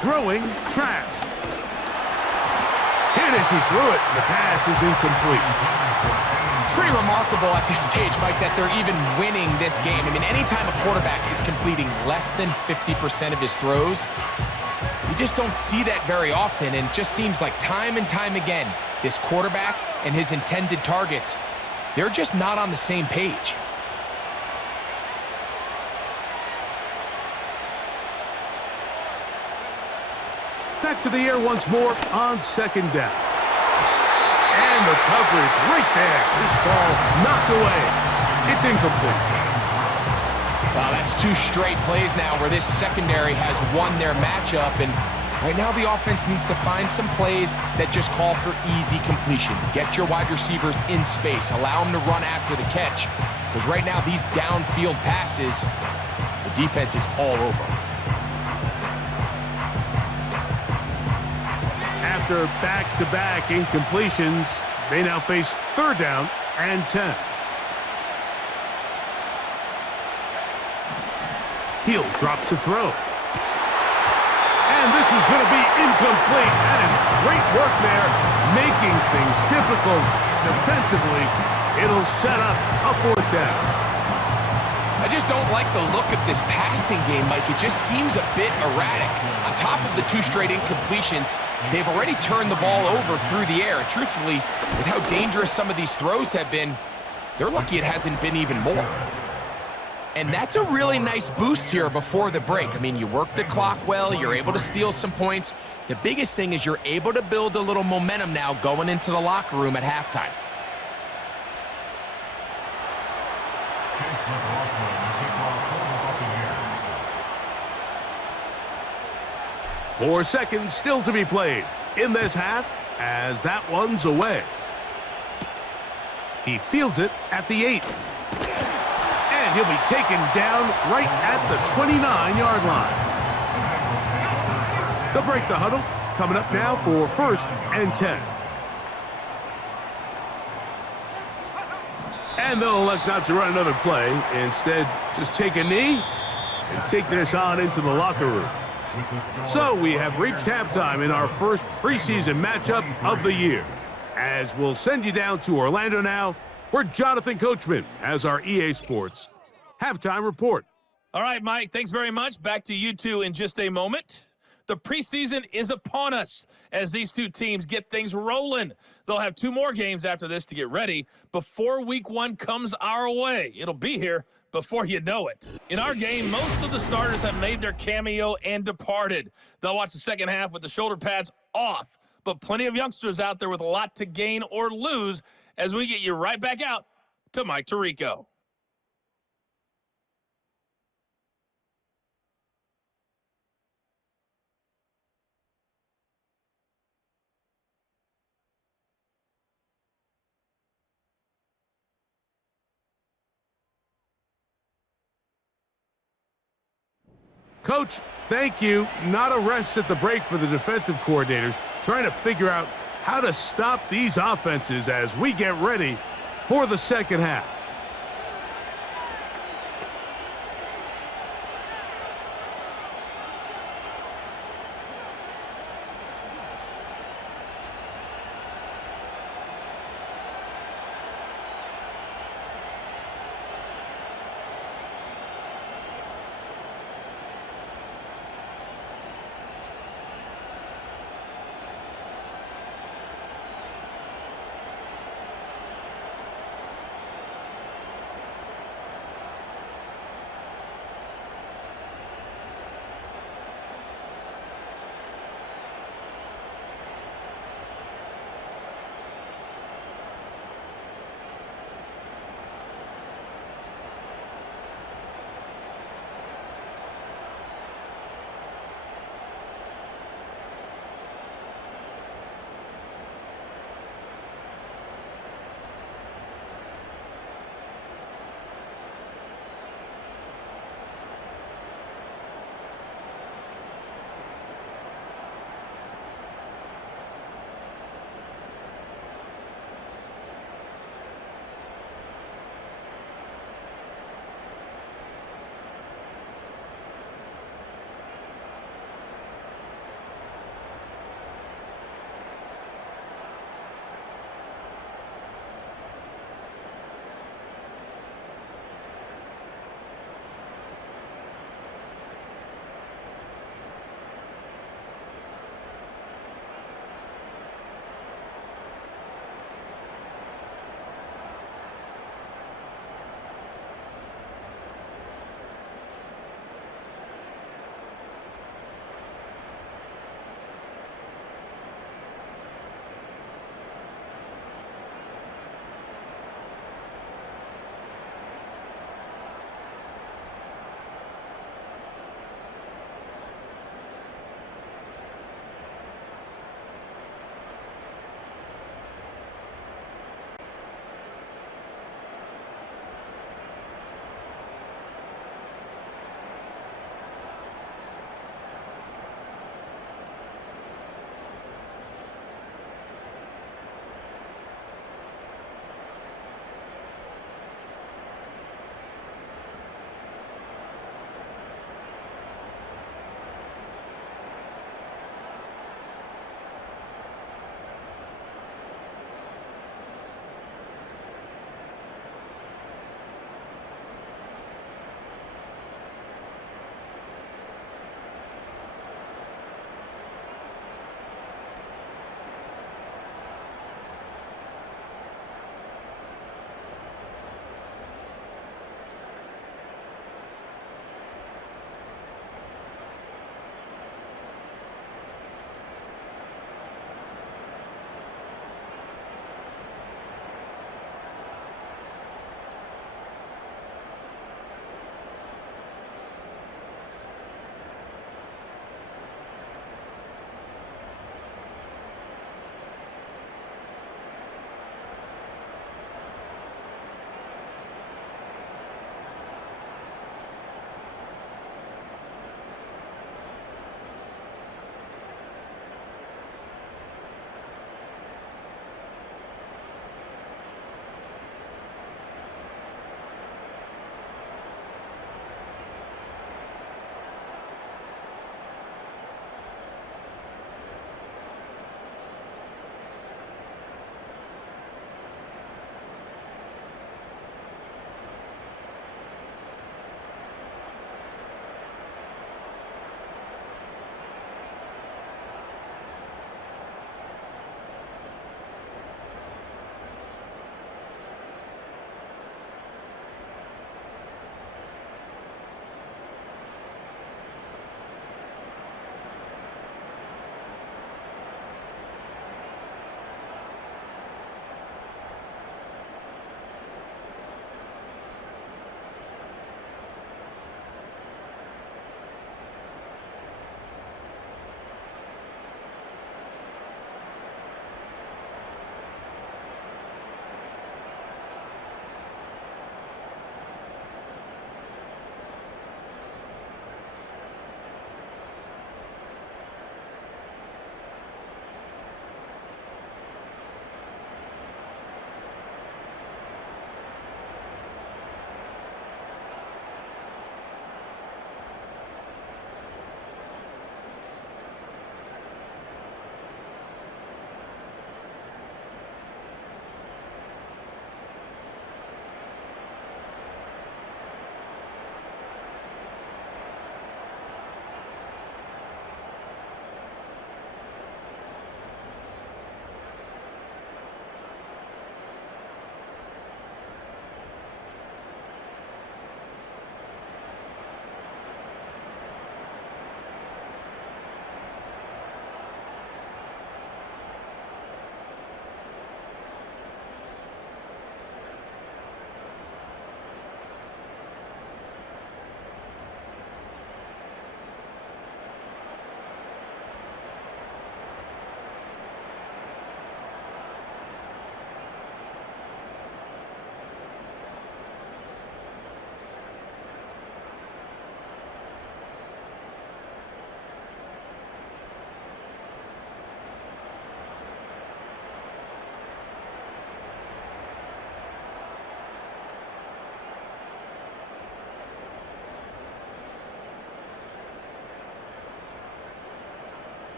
Throwing, Trask. Hit as he threw it. The pass is incomplete. It's pretty remarkable at this stage, Mike, that they're even winning this game. I mean, anytime a quarterback is completing less than 50% of his throws, you just don't see that very often, and it just seems like time and time again, this quarterback and his intended targets, they're just not on the same page. Back to the air once more on second down. And the coverage right there. This ball knocked away. It's incomplete. Wow, that's 2 straight plays now where this secondary has won their matchup, and right now the offense needs to find some plays that just call for easy completions. Get your wide receivers in space. Allow them to run after the catch, because right now these downfield passes, the defense is all over. After back-to-back incompletions, they now face third down and 10. He'll drop to throw. And this is going to be incomplete. That is great work there, making things difficult defensively. It'll set up a fourth down. I just don't like the look of this passing game, Mike. It just seems a bit erratic. On top of the 2 straight incompletions, they've already turned the ball over through the air. And truthfully, with how dangerous some of these throws have been, they're lucky it hasn't been even more. And that's a really nice boost here before the break. I mean, you work the clock well, you're able to steal some points. The biggest thing is you're able to build a little momentum now going into the locker room at halftime. 4 seconds still to be played in this half as that one's away. He fields it at the 8. And he'll be taken down right at the 29-yard line. They'll break the huddle. Coming up now for first and 10. And they'll elect not to run another play. Instead, just take a knee and take this on into the locker room. So we have reached halftime in our first preseason matchup of the year. As we'll send you down to Orlando now, where Jonathan Coachman has our EA Sports halftime report. All right, Mike, thanks very much. Back to you two in just a moment. The preseason is upon us as these 2 teams get things rolling. They'll have 2 more games after this to get ready before week 1 comes our way. It'll be here before you know it. In our game, most of the starters have made their cameo and departed. They'll watch the second half with the shoulder pads off, but plenty of youngsters out there with a lot to gain or lose as we get you right back out to Mike Tirico. Coach, thank you. Not a rest at the break for the defensive coordinators, trying to figure out how to stop these offenses as we get ready for the second half.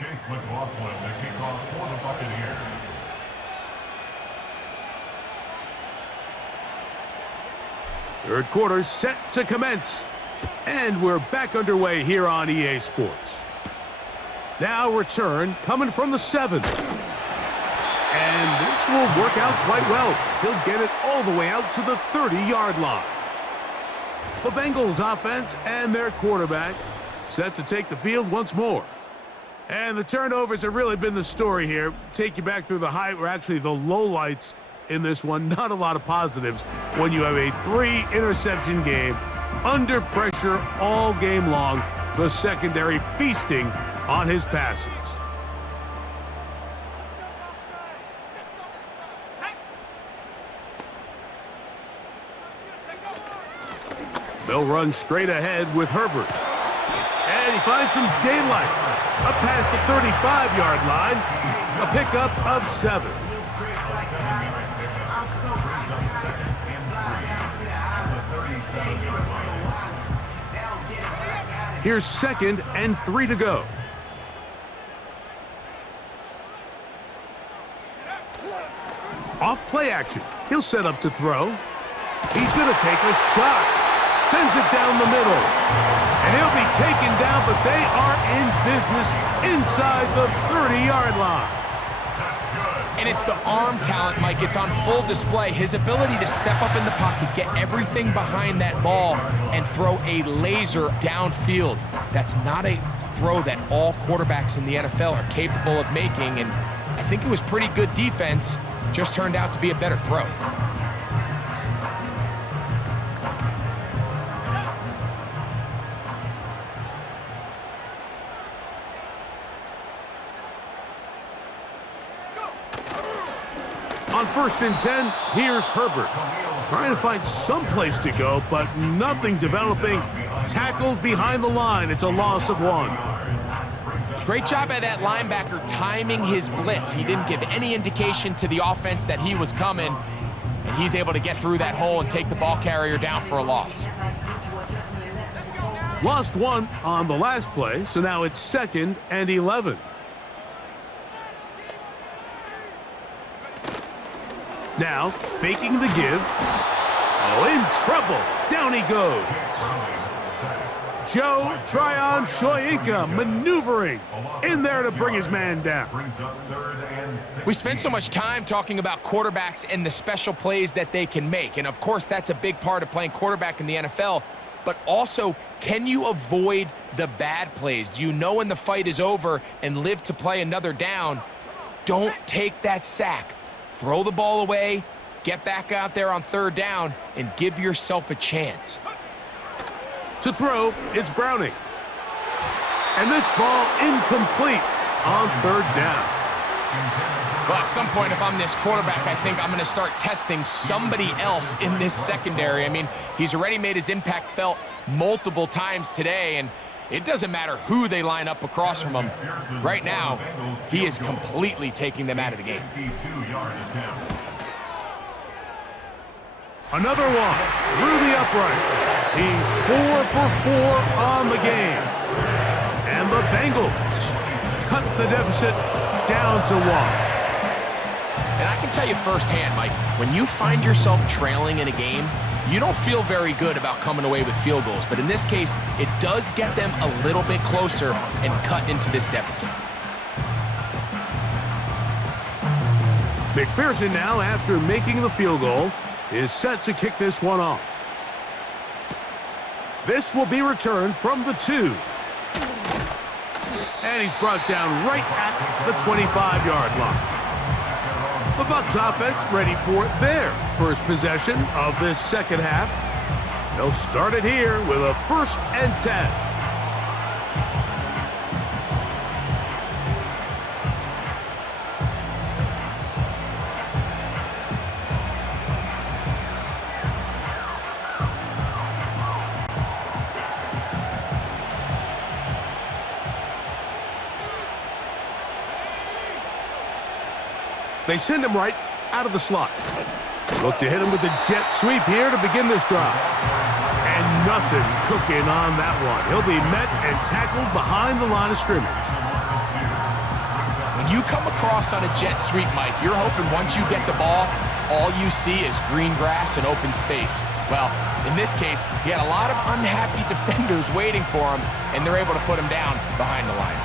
Chase McLaughlin, the kickoff for the Buccaneers. Third quarter set to commence. And we're back underway here on EA Sports. Now return coming from the 7. And this will work out quite well. He'll get it all the way out to the 30-yard line. The Bengals offense and their quarterback set to take the field once more. And the turnovers have really been the story here. Take you back through the high, or actually the lowlights in this one. Not a lot of positives when you have a 3-interception game under pressure all game long. The secondary feasting on his passes. They'll run straight ahead with Herbert. And he finds some daylight. Up past the 35-yard line. A pickup of 7. Here's 2nd and 3 to go. Off play action. He'll set up to throw. He's going to take a shot. Sends it down the middle. And he'll be taken down, but they are in business inside the 30-yard line. And it's the arm talent, Mike. It's on full display. His ability to step up in the pocket, get everything behind that ball, and throw a laser downfield. That's not a throw that all quarterbacks in the NFL are capable of making, and I think it was pretty good defense. Just turned out to be a better throw. On 1st and 10, here's Herbert. Trying to find some place to go, but nothing developing. Tackled behind the line. It's a loss of 1. Great job by that linebacker timing his blitz. He didn't give any indication to the offense that he was coming, and he's able to get through that hole and take the ball carrier down for a loss. Lost 1 on the last play, so now it's 2nd and 11. Now, faking the give. Oh, in trouble. Down he goes. Joe Tryon-Shoyinka maneuvering in there to bring his man down. We spent so much time talking about quarterbacks and the special plays that they can make. And, of course, that's a big part of playing quarterback in the NFL. But also, can you avoid the bad plays? Do you know when the fight is over and live to play another down? Don't take that sack. Throw the ball away, get back out there on 3rd down, and give yourself a chance. To throw, it's Browning. And this ball incomplete on 3rd down. Well, at some point, if I'm this quarterback, I think I'm going to start testing somebody else in this secondary. I mean, he's already made his impact felt multiple times today, and it doesn't matter who they line up across from him. Right now, he is completely taking them out of the game. Another one through the uprights. He's 4 for 4 on the game. And the Bengals cut the deficit down to 1. And I can tell you firsthand, Mike, when you find yourself trailing in a game, you don't feel very good about coming away with field goals. But in this case, it does get them a little bit closer and cut into this deficit. McPherson now, after making the field goal, is set to kick this one off. This will be returned from the 2. And he's brought down right at the 25-yard line. The Bucs offense ready for their first possession of this second half. They'll start it here with a 1st and 10. They send him right out of the slot. Look to hit him with the jet sweep here to begin this drive. And nothing cooking on that one. He'll be met and tackled behind the line of scrimmage. When you come across on a jet sweep, Mike, you're hoping once you get the ball, all you see is green grass and open space. Well, in this case, he had a lot of unhappy defenders waiting for him, and they're able to put him down behind the line.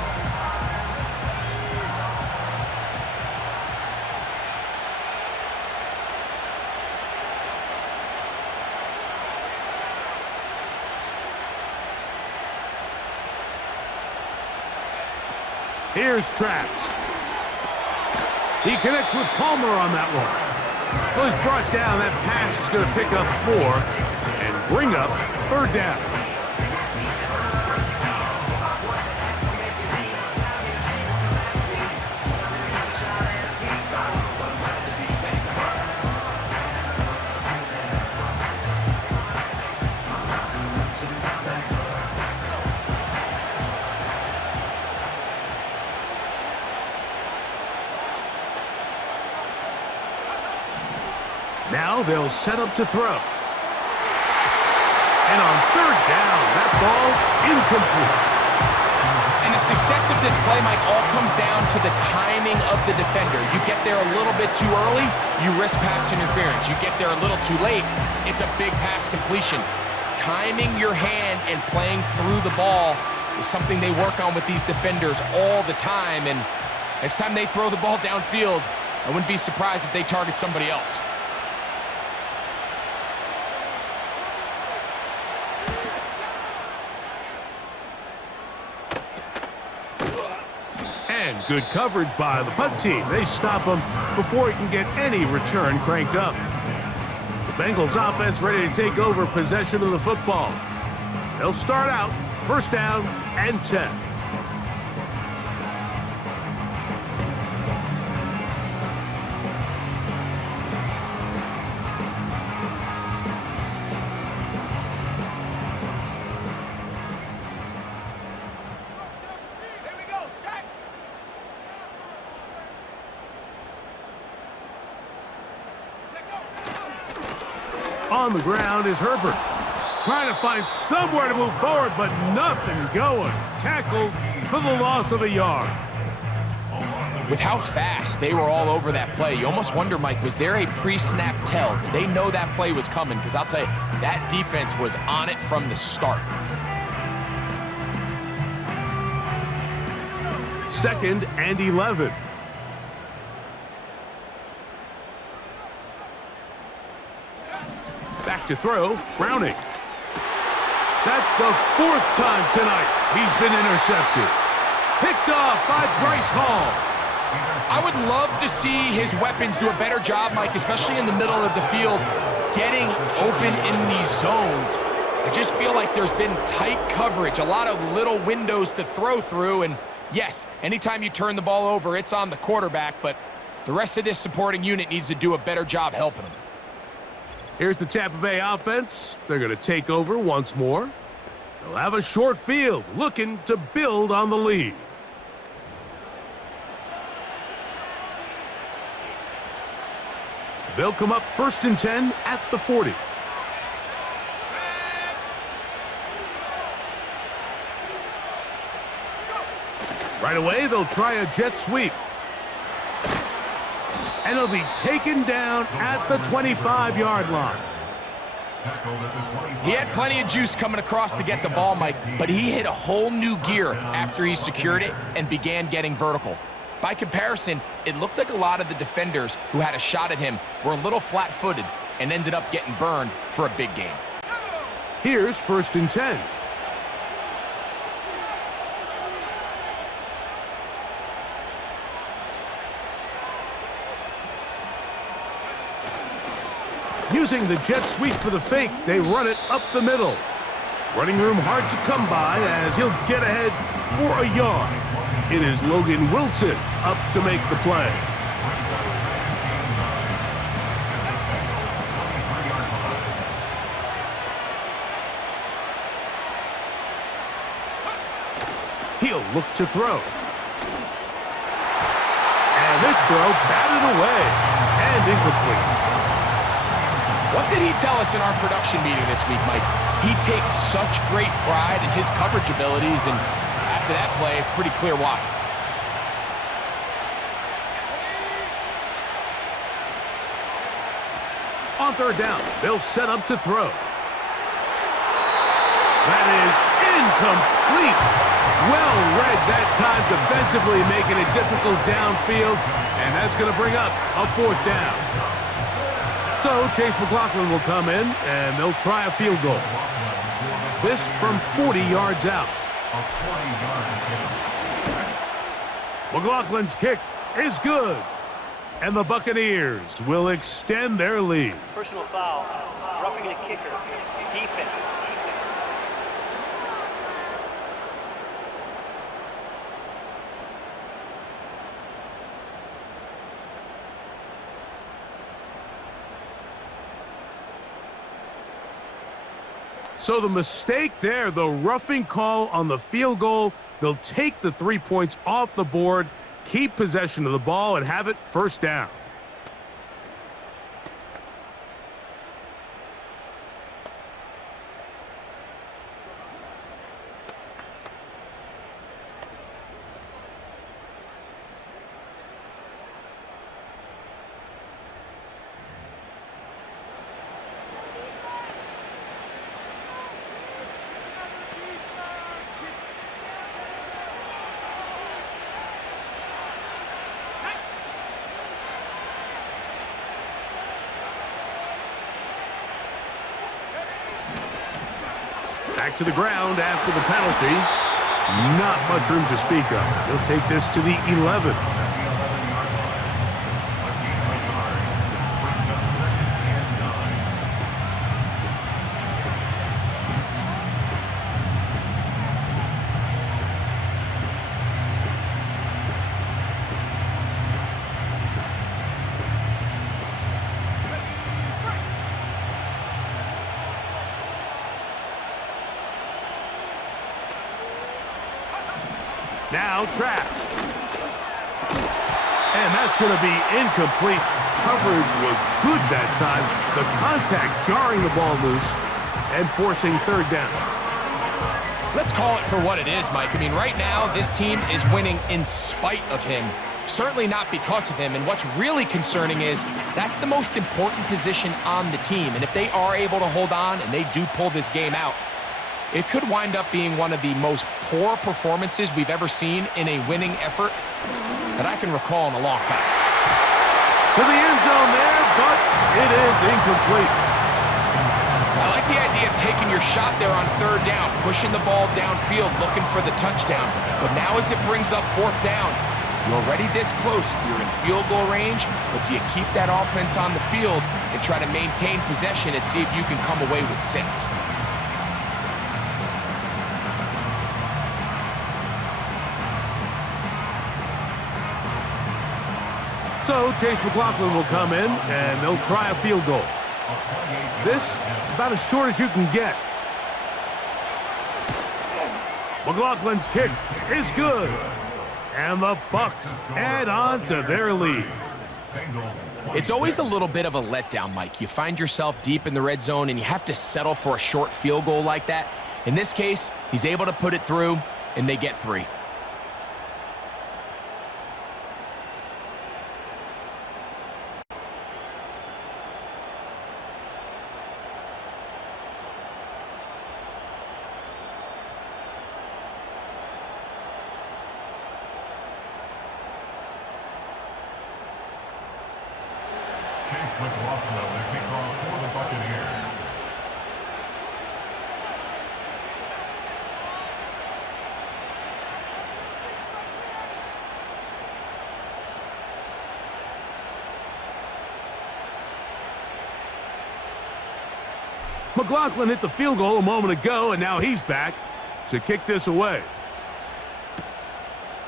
Here's Traps. He connects with Palmer on that one. Well, he's brought down. That pass is going to pick up 4 and bring up 3rd down. Now they'll set up to throw. And on 3rd down, that ball incomplete. And the success of this play, Mike, all comes down to the timing of the defender. You get there a little bit too early, you risk pass interference. You get there a little too late, it's a big pass completion. Timing your hand and playing through the ball is something they work on with these defenders all the time. And next time they throw the ball downfield, I wouldn't be surprised if they target somebody else. And good coverage by the punt team. They stop him before he can get any return cranked up. The Bengals offense ready to take over possession of the football. They'll start out 1st down and 10. On the ground is Herbert. Trying to find somewhere to move forward, but nothing going. Tackled for the loss of a yard. With how fast they were all over that play, you almost wonder, Mike, was there a pre-snap tell? Did they know that play was coming? Because I'll tell you, that defense was on it from the start. 2nd and 11. Back to throw, Browning. That's the 4th time tonight he's been intercepted. Picked off by Bryce Hall. I would love to see his weapons do a better job, Mike, especially in the middle of the field, getting open in these zones. I just feel like there's been tight coverage, a lot of little windows to throw through, and yes, anytime you turn the ball over, it's on the quarterback, but the rest of this supporting unit needs to do a better job helping him. Here's the Tampa Bay offense. They're going to take over once more. They'll have a short field, looking to build on the lead. They'll come up 1st and 10 at the 40. Right away, they'll try a jet sweep. And it'll be taken down at the 25-yard line. He had plenty of juice coming across to get the ball, Mike, but he hit a whole new gear after he secured it and began getting vertical. By comparison, it looked like a lot of the defenders who had a shot at him were a little flat-footed and ended up getting burned for a big game. Here's 1st and 10. Using the jet sweep for the fake, they run it up the middle. Running room hard to come by as he'll get ahead for a yard. It is Logan Wilson up to make the play. He'll look to throw. And this throw batted away and incomplete. What did he tell us in our production meeting this week, Mike? He takes such great pride in his coverage abilities, and after that play, it's pretty clear why. On third down, they'll set up to throw. That is incomplete. Well read that time defensively, making it difficult downfield, and that's going to bring up a fourth down. So Chase McLaughlin will come in, and they'll try a field goal. This from 40 yards out. McLaughlin's kick is good, and the Buccaneers will extend their lead. Personal foul. Roughing the kicker. Defense. So the mistake there, the roughing call on the field goal, they'll take the 3 points off the board, keep possession of the ball, and have it first down. Back to the ground after the penalty. Not much room to speak of. He'll take this to the 11. Now traps. And that's going to be incomplete. Coverage was good that time. The contact jarring the ball loose and forcing third down. Let's call it for what it is, Mike. I mean, right now, this team is winning in spite of him. Certainly not because of him. And what's really concerning is that's the most important position on the team. And if they are able to hold on and they do pull this game out, it could wind up being one of the most poor performances we've ever seen in a winning effort that I can recall in a long time. To the end zone there, but it is incomplete. I like the idea of taking your shot there on third down, pushing the ball downfield, looking for the touchdown. But now as it brings up fourth down, you're already this close. You're in field goal range, but do you keep that offense on the field and try to maintain possession and see if you can come away with 6? So Chase McLaughlin will come in, and they'll try a field goal. This, about as short as you can get. McLaughlin's kick is good. And the Bucs add on to their lead. It's always a little bit of a letdown, Mike. You find yourself deep in the red zone, and you have to settle for a short field goal like that. In this case, he's able to put it through, and they get 3. Chase McLaughlin, the kickoff for the Buccaneers. McLaughlin hit the field goal a moment ago, and now he's back to kick this away.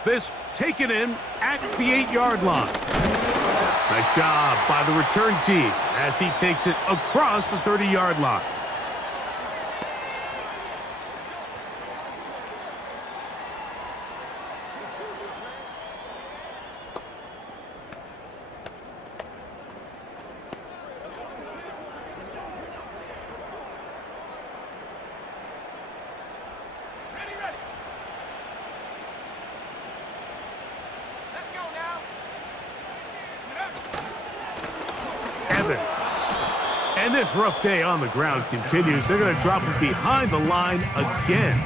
This taken in at the 8-yard line. Nice job by the return team as he takes it across the 30-yard line. And this rough day on the ground continues. They're going to drop it behind the line again.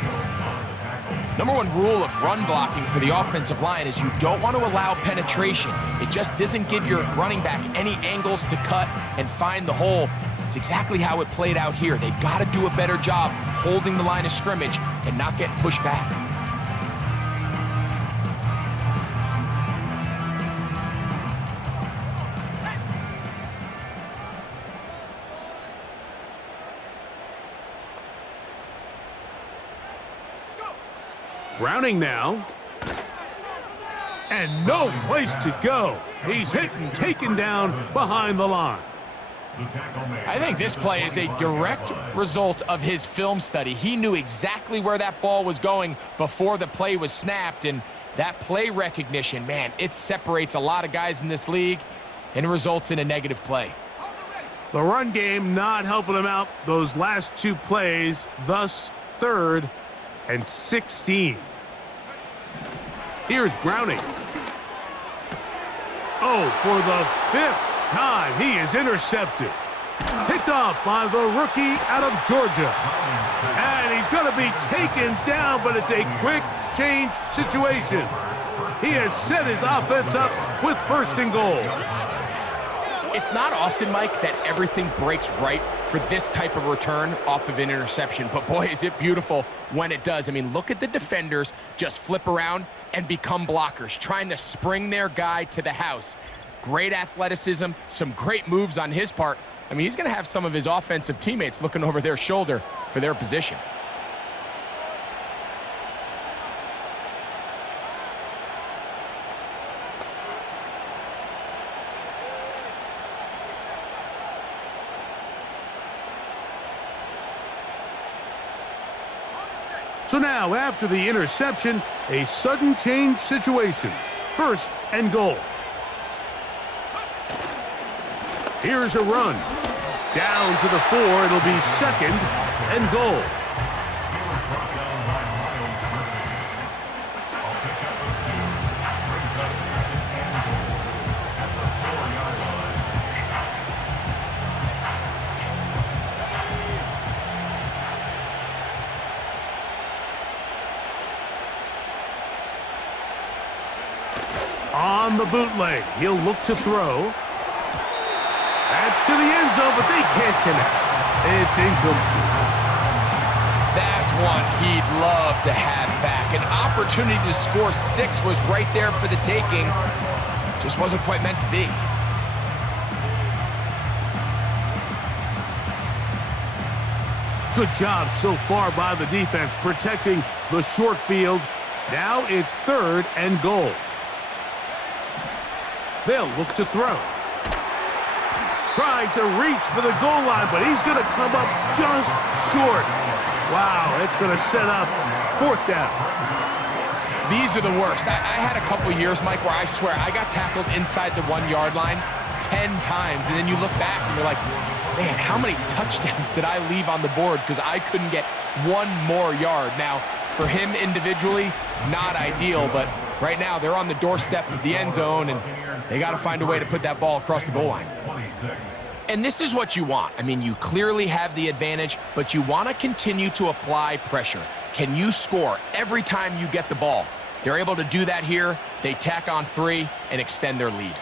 Number one rule of run blocking for the offensive line is you don't want to allow penetration. It just doesn't give your running back any angles to cut and find the hole. It's exactly how it played out here. They've got to do a better job holding the line of scrimmage and not getting pushed back. Browning now. And no place to go. He's hit and taken down behind the line. I think this play is a direct result of his film study. He knew exactly where that ball was going before the play was snapped, and that play recognition, man, it separates a lot of guys in this league and results in a negative play. The run game not helping him out those last two plays, thus 3rd and 16. Here's Browning. Oh, for the 5th time, he is intercepted. Picked off by the rookie out of Georgia. And he's going to be taken down, but it's a quick change situation. He has set his offense up with 1st and goal. It's not often, Mike, that everything breaks right for this type of return off of an interception. But boy, is it beautiful when it does. I mean, look at the defenders just flip around and become blockers, trying to spring their guy to the house. Great athleticism, some great moves on his part. I mean, he's going to have some of his offensive teammates looking over their shoulder for their position. So now, after the interception, a sudden change situation. 1st and goal. Here's a run. Down to the 4. It'll be 2nd and goal. On the bootleg, he'll look to throw. That's to the end zone, but they can't connect. It's incomplete. That's one he'd love to have back. An opportunity to score 6 was right there for the taking. Just wasn't quite meant to be. Good job so far by the defense protecting the short field. Now it's 3rd and goal. They'll look to throw. Trying to reach for the goal line, but he's going to come up just short. Wow, it's going to set up 4th down. These are the worst. I had a couple years, Mike, where I swear I got tackled inside the 1-yard line 10 times, and then you look back and you're like, man, how many touchdowns did I leave on the board because I couldn't get 1 more yard? Now, for him individually, not ideal, but right now they're on the doorstep of the end zone, and they got to find a way to put that ball across the goal line. And this is what you want. I mean, you clearly have the advantage, but you want to continue to apply pressure. Can you score every time you get the ball? They're able to do that here. They tack on 3 and extend their lead.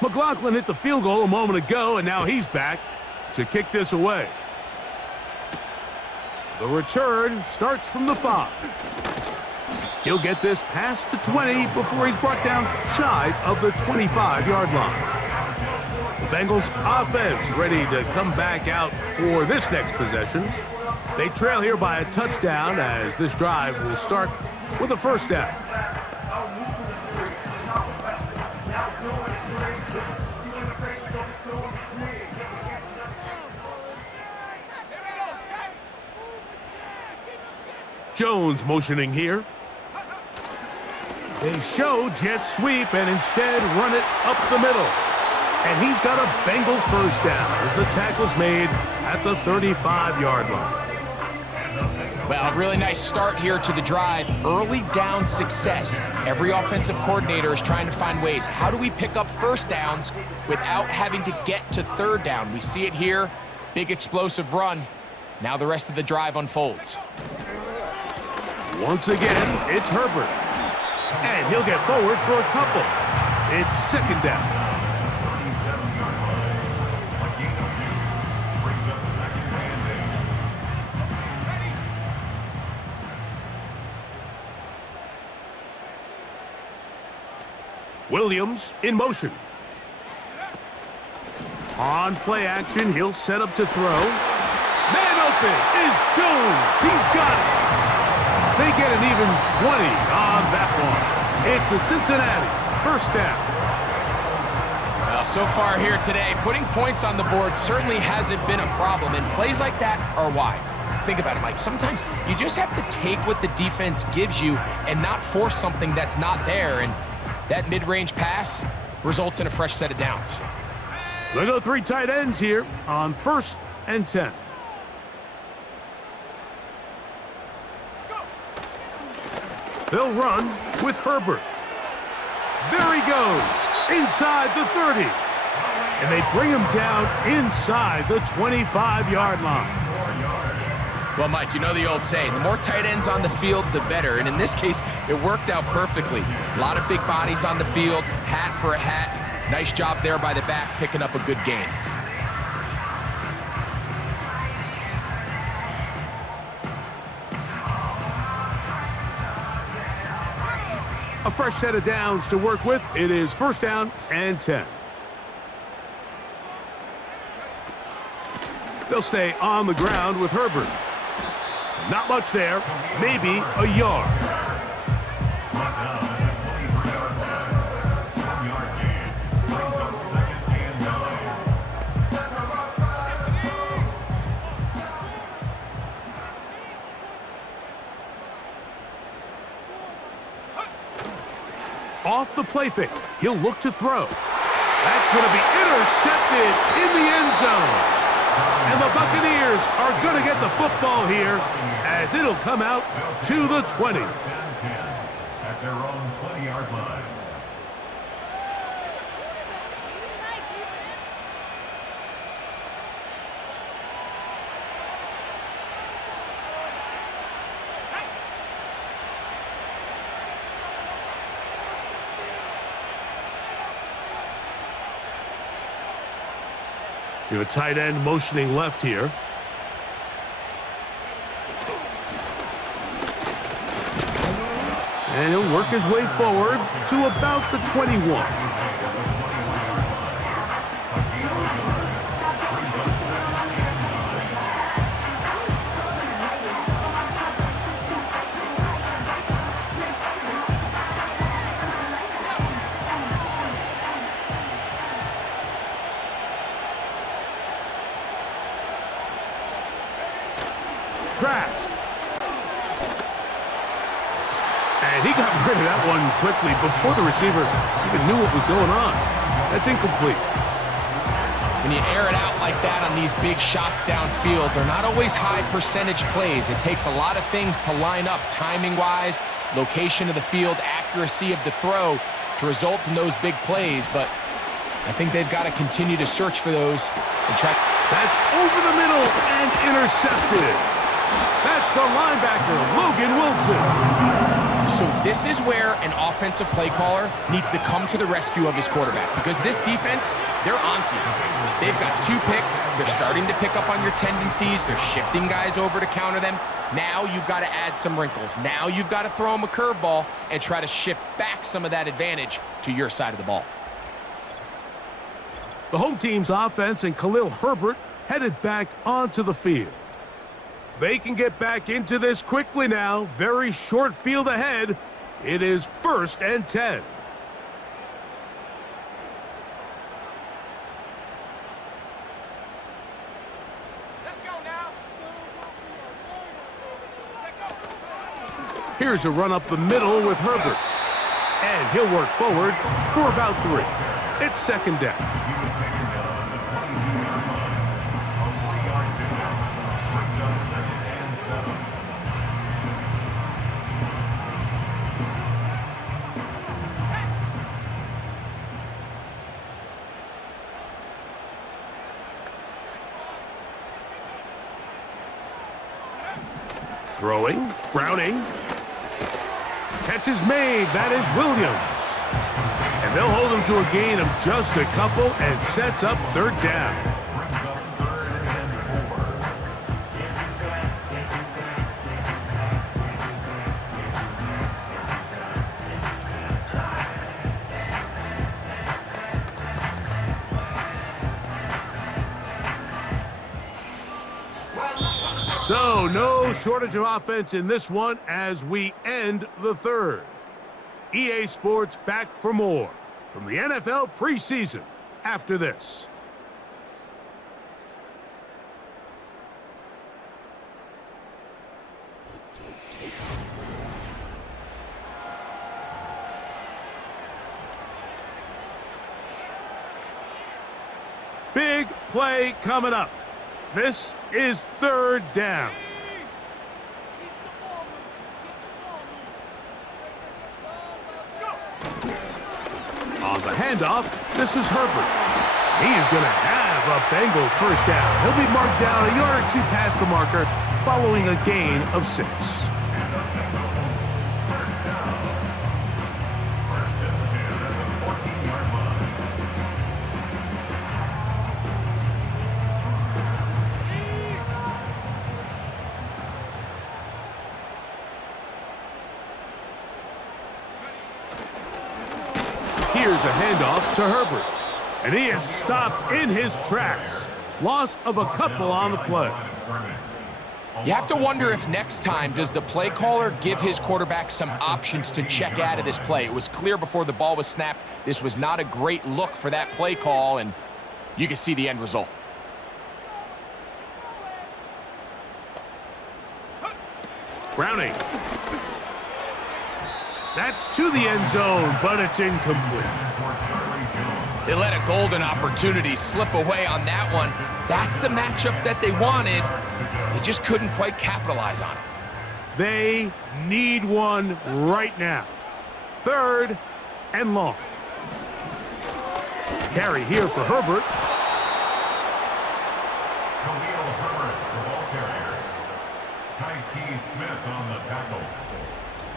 McLaughlin hit the field goal a moment ago, and now he's back to kick this away. The return starts from the 5. He'll get this past the 20 before he's brought down shy of the 25-yard line. The Bengals offense ready to come back out for this next possession. They trail here by a touchdown as this drive will start with a first down. Jones motioning here. They show jet sweep and instead run it up the middle. And he's got a Bengals first down as the tackle's made at the 35-yard line. Well, a really nice start here to the drive. Early down success. Every offensive coordinator is trying to find ways. How do we pick up first downs without having to get to third down? We see it here. Big explosive run. Now the rest of the drive unfolds. Once again, it's Herbert. And he'll get forward for a couple. It's second down. Williams in motion. On play action, he'll set up to throw. Man open is Jones. He's got it. They get an even 20 on that one. It's a Cincinnati first down. Well, so far here today, putting points on the board certainly hasn't been a problem, and plays like that are why. Think about it, Mike. Sometimes you just have to take what the defense gives you and not force something that's not there, and that mid-range pass results in a fresh set of downs. They'll go 3 tight ends here on 1st and 10. They'll run with Herbert. There he goes, inside the 30. And they bring him down inside the 25-yard line. Well, Mike, you know the old saying, the more tight ends on the field, the better. And in this case, it worked out perfectly. A lot of big bodies on the field, hat for a hat. Nice job there by the back, picking up a good gain. A fresh set of downs to work with. It is 1st down and 10. They'll stay on the ground with Herbert. Not much there, maybe a yard. Off the play fake, he'll look to throw. That's going to be intercepted in the end zone. And the Buccaneers are going to get the football here as it'll come out to the 20. At their own 20-yard line. You have a tight end motioning left here. And he'll work his way forward to about the 21. Traps. And he got rid of that one quickly before the receiver even knew what was going on. That's incomplete. When you air it out like that on these big shots downfield, they're not always high percentage plays. It takes a lot of things to line up timing-wise, location of the field, accuracy of the throw to result in those big plays, but I think they've got to continue to search for those and try. That's over the middle and intercepted. That's the linebacker, Logan Wilson. So this is where an offensive play caller needs to come to the rescue of his quarterback, because this defense, they're onto you. They've got 2 picks. They're starting to pick up on your tendencies. They're shifting guys over to counter them. Now you've got to add some wrinkles. Now you've got to throw them a curveball and try to shift back some of that advantage to your side of the ball. The home team's offense and Khalil Herbert headed back onto the field. They can get back into this quickly now. Very short field ahead. It is 1st and 10. Let's go now. Here's a run up the middle with Herbert. And he'll work forward for about 3. It's 2nd down. Throwing, Browning. Catch is made, that is Williams. And they'll hold him to a gain of just a couple and sets up 3rd down. So, no shortage of offense in this one as we end the 3rd. EA Sports back for more from the NFL preseason after this. Big play coming up. This is 3rd down. On the handoff, this is Herbert. He is going to have a Bengals 1st down. He'll be marked down a yard or 2 past the marker following a gain of 6. Here's a handoff to Herbert. And he is stopped in his tracks. Loss of a couple on the play. You have to wonder if next time does the play caller give his quarterback some options to check out of this play. It was clear before the ball was snapped. This was not a great look for that play call, and you can see the end result. Browning. That's to the end zone, but it's incomplete. They let a golden opportunity slip away on that one. That's the matchup that they wanted. They just couldn't quite capitalize on it. They need one right now. 3rd and long. Carry here for Herbert. Khalil Herbert, the ball carrier. Tyke Smith on the tackle.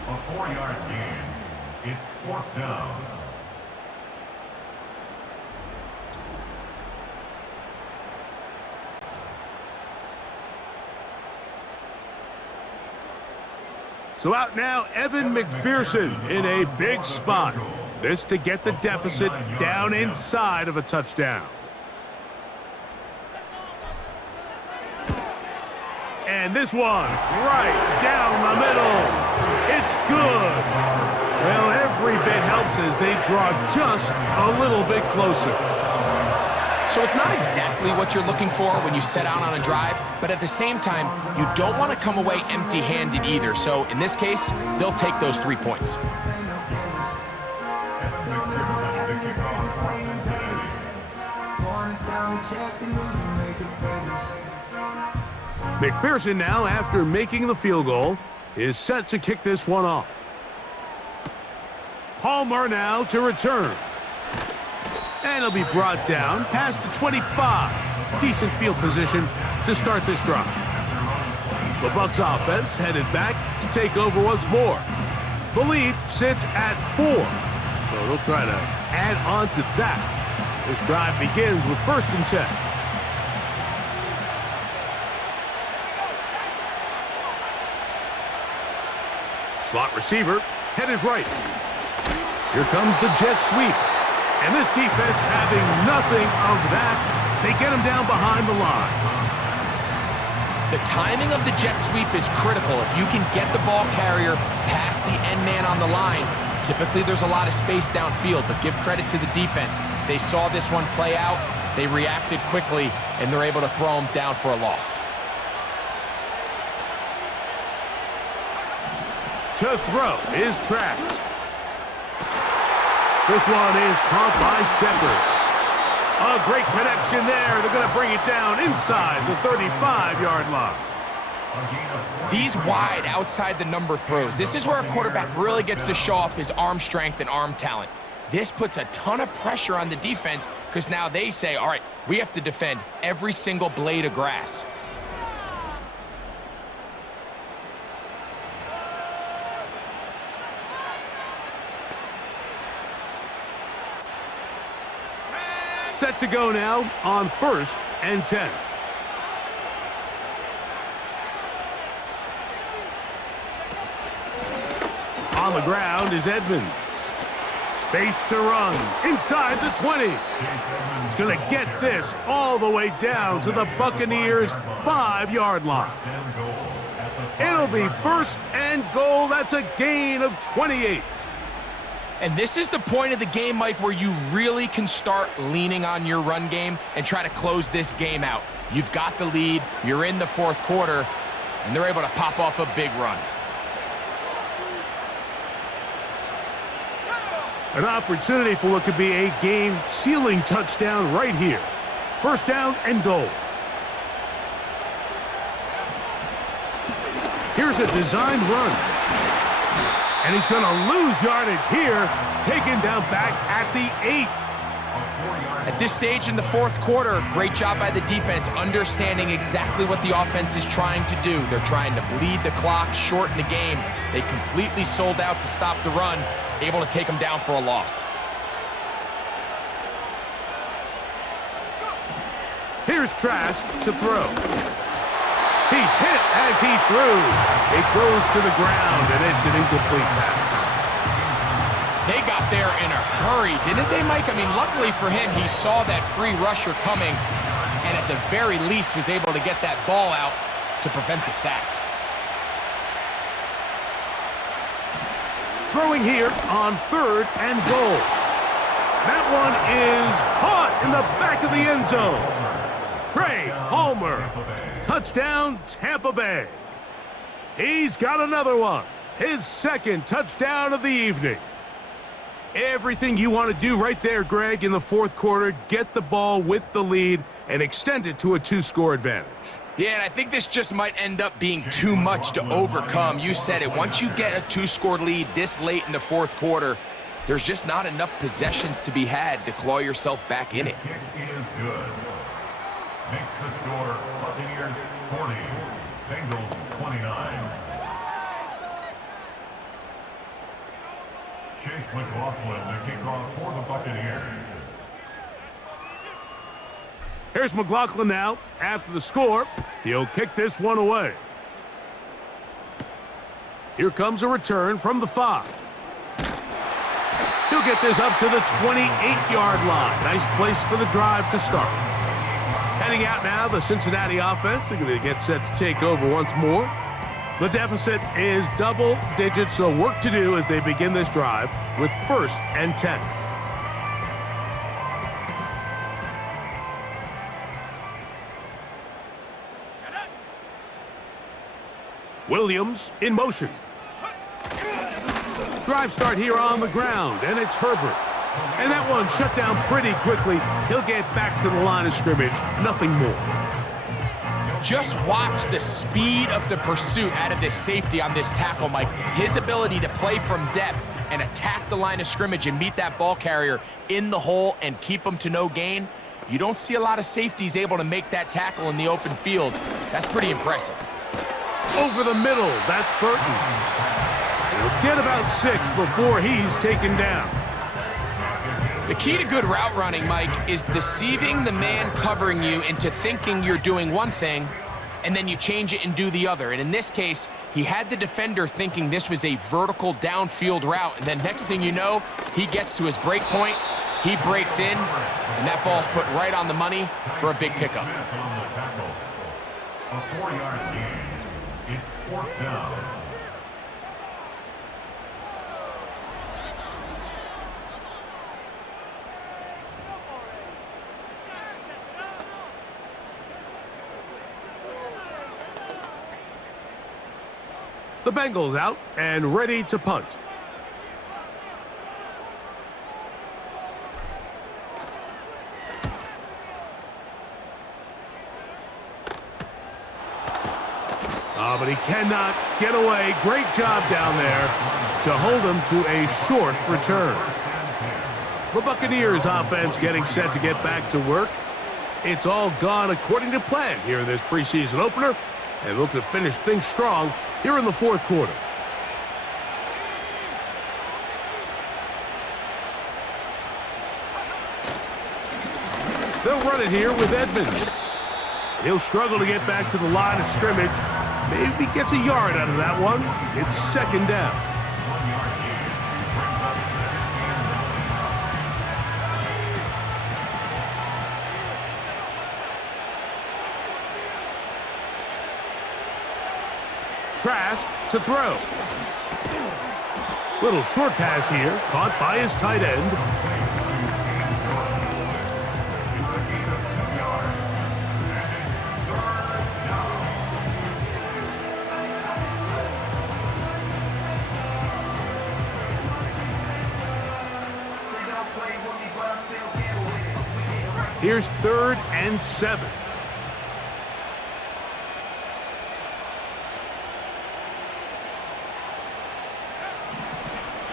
A 4-yard gain. It's 4th down. So out now, Evan McPherson in a big spot. This to get the deficit down inside of a touchdown. And this one, right down the middle. It's good. Well, every bit helps as they draw just a little bit closer. So it's not exactly what you're looking for when you set out on a drive, but at the same time, you don't want to come away empty-handed either. So in this case, they'll take those 3 points. McPherson now, after making the field goal, is set to kick this one off. Palmer now to return. And he'll be brought down past the 25. Decent field position to start this drive. The Bucs offense headed back to take over once more. The lead sits at 4, so they'll try to add on to that. This drive begins with 1st and 10. Slot receiver headed right. Here comes the jet sweep. And this defense having nothing of that. They get him down behind the line. The timing of the jet sweep is critical. If you can get the ball carrier past the end man on the line, typically there's a lot of space downfield, but give credit to the defense. They saw this one play out, they reacted quickly, and they're able to throw him down for a loss. To throw is Trask. This one is caught by Shepard. A great connection there. They're going to bring it down inside the 35-yard line. These wide outside the number throws, this is where a quarterback really gets to show off his arm strength and arm talent. This puts a ton of pressure on the defense because now they say, all right, we have to defend every single blade of grass. Set to go now on 1st and 10. On the ground is Edmonds. Space to run inside the 20. He's going to get this all the way down to the Buccaneers' 5-yard line. It'll be 1st and goal. That's a gain of 28. And this is the point of the game, Mike, where you really can start leaning on your run game and try to close this game out. You've got the lead, you're in the 4th quarter, and they're able to pop off a big run. An opportunity for what could be a game-sealing touchdown right here. 1st down and goal. Here's a designed run. And he's going to lose yardage here, taken down back at the 8. At this stage in the 4th quarter, great job by the defense, understanding exactly what the offense is trying to do. They're trying to bleed the clock, shorten the game. They completely sold out to stop the run, able to take them down for a loss. Here's Trask to throw. He's hit as he threw. It goes to the ground, and it's an incomplete pass. They got there in a hurry, didn't they, Mike? I mean, luckily for him, he saw that free rusher coming, and at the very least was able to get that ball out to prevent the sack. Throwing here on 3rd and goal. That one is caught in the back of the end zone. Trey Palmer. Touchdown, Tampa Bay. He's got another one. His 2nd touchdown of the evening. Everything you want to do right there, Greg, in the 4th quarter. Get the ball with the lead and extend it to a 2-score advantage. Yeah, and I think this just might end up being too much to overcome. You said it. Once you get a 2-score lead this late in the 4th quarter, there's just not enough possessions to be had to claw yourself back in it. Kick is good. Makes the score Buccaneers 40, Bengals 29. Chase McLaughlin to kick off for the Buccaneers. Here's McLaughlin now. After the score, he'll kick this one away. Here comes a return from the 5. He'll get this up to the 28-yard line. Nice place for the drive to start. Heading out now, the Cincinnati offense. They're going to get set to take over once more. The deficit is double digits, so work to do as they begin this drive with 1st and 10. Williams in motion. Drive start here on the ground, and it's Herbert. And that one shut down pretty quickly. He'll get back to the line of scrimmage. Nothing more. Just watch the speed of the pursuit out of this safety on this tackle, Mike. His ability to play from depth and attack the line of scrimmage and meet that ball carrier in the hole and keep them to no gain, you don't see a lot of safeties able to make that tackle in the open field. That's pretty impressive. Over the middle, that's Burton. He'll get about 6 before he's taken down. The key to good route running, Mike, is deceiving the man covering you into thinking you're doing one thing, and then you change it and do the other. And in this case, he had the defender thinking this was a vertical downfield route, and then next thing you know, he gets to his break point, he breaks in, and that ball's put right on the money for a big pickup. A 4-yard gain. It's 4th down. The Bengals out and ready to punt. But he cannot get away. Great job down there to hold him to a short return. The Buccaneers offense getting set to get back to work. It's all gone according to plan here in this preseason opener, and look to finish things strong here in the 4th quarter. They'll run it here with Edmonds. He'll struggle to get back to the line of scrimmage. Maybe gets a yard out of that one. It's 2nd down. 1-yard gain brings up 2nd and 9. Trask to throw. Little short pass here, caught by his tight end. Here's 3rd and 7.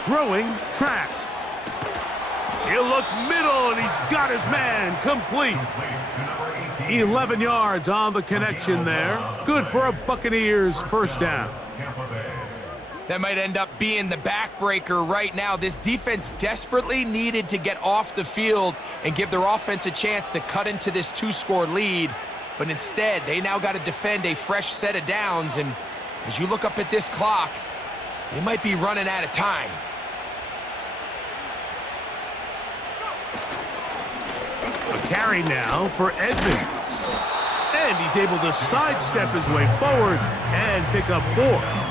Throwing, Trask. He'll look middle, and he's got his man complete. 11 yards on the connection there. Good for a Buccaneers 1st down. That might end up being the backbreaker right now. This defense desperately needed to get off the field and give their offense a chance to cut into this 2-score lead. But instead, they now got to defend a fresh set of downs. And as you look up at this clock, they might be running out of time. A carry now for Edmonds. And he's able to sidestep his way forward and pick up 4.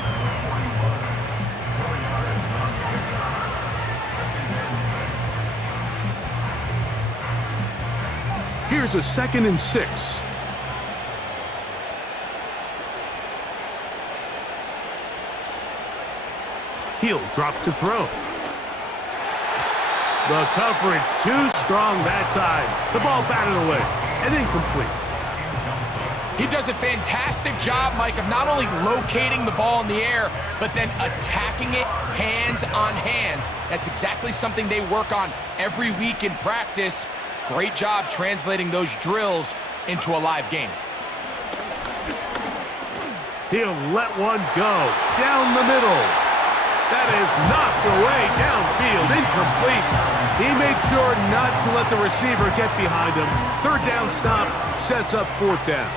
Here's a 2nd and 6. He'll drop to throw. The coverage too strong that time. The ball batted away and incomplete. He does a fantastic job, Mike, of not only locating the ball in the air, but then attacking it hands on hands. That's exactly something they work on every week in practice. Great job translating those drills into a live game. He'll let one go down the middle. That is knocked away downfield, incomplete. He made sure not to let the receiver get behind him. 3rd down stop sets up 4th down.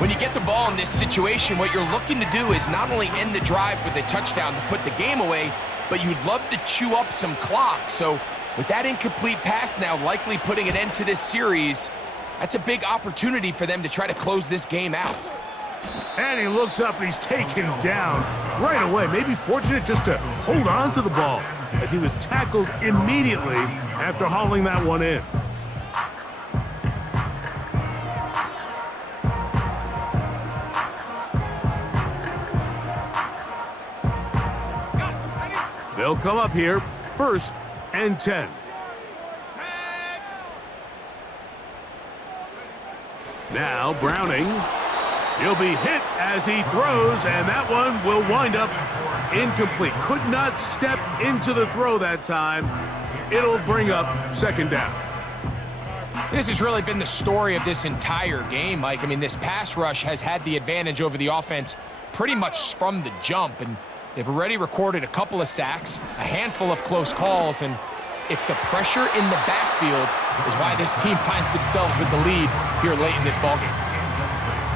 When you get the ball in this situation, what you're looking to do is not only end the drive with a touchdown to put the game away, but you'd love to chew up some clock. So with that incomplete pass now likely putting an end to this series, that's a big opportunity for them to try to close this game out. And he looks up and he's taken down right away. Maybe fortunate just to hold on to the ball as he was tackled immediately after hauling that one in. They'll come up here, 1st and 10. Now Browning. He'll be hit as he throws, and that one will wind up incomplete. Could not step into the throw that time. It'll bring up second down. This has really been the story of this entire game, Mike. I mean, this pass rush has had the advantage over the offense pretty much from the jump, and they've already recorded a couple of sacks, a handful of close calls, and it's the pressure in the backfield is why this team finds themselves with the lead here late in this ballgame.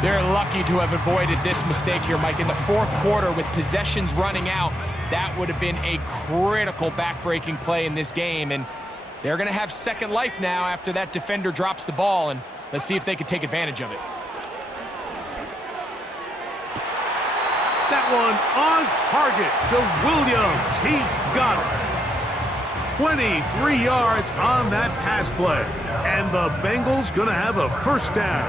They're lucky to have avoided this mistake here, Mike. In the fourth quarter, with possessions running out, that would have been a critical back-breaking play in this game, and they're going to have second life now after that defender drops the ball, and let's see if they can take advantage of it. That one on target to Williams. He's got it. 23 yards on that pass play. And the Bengals going to have a first down.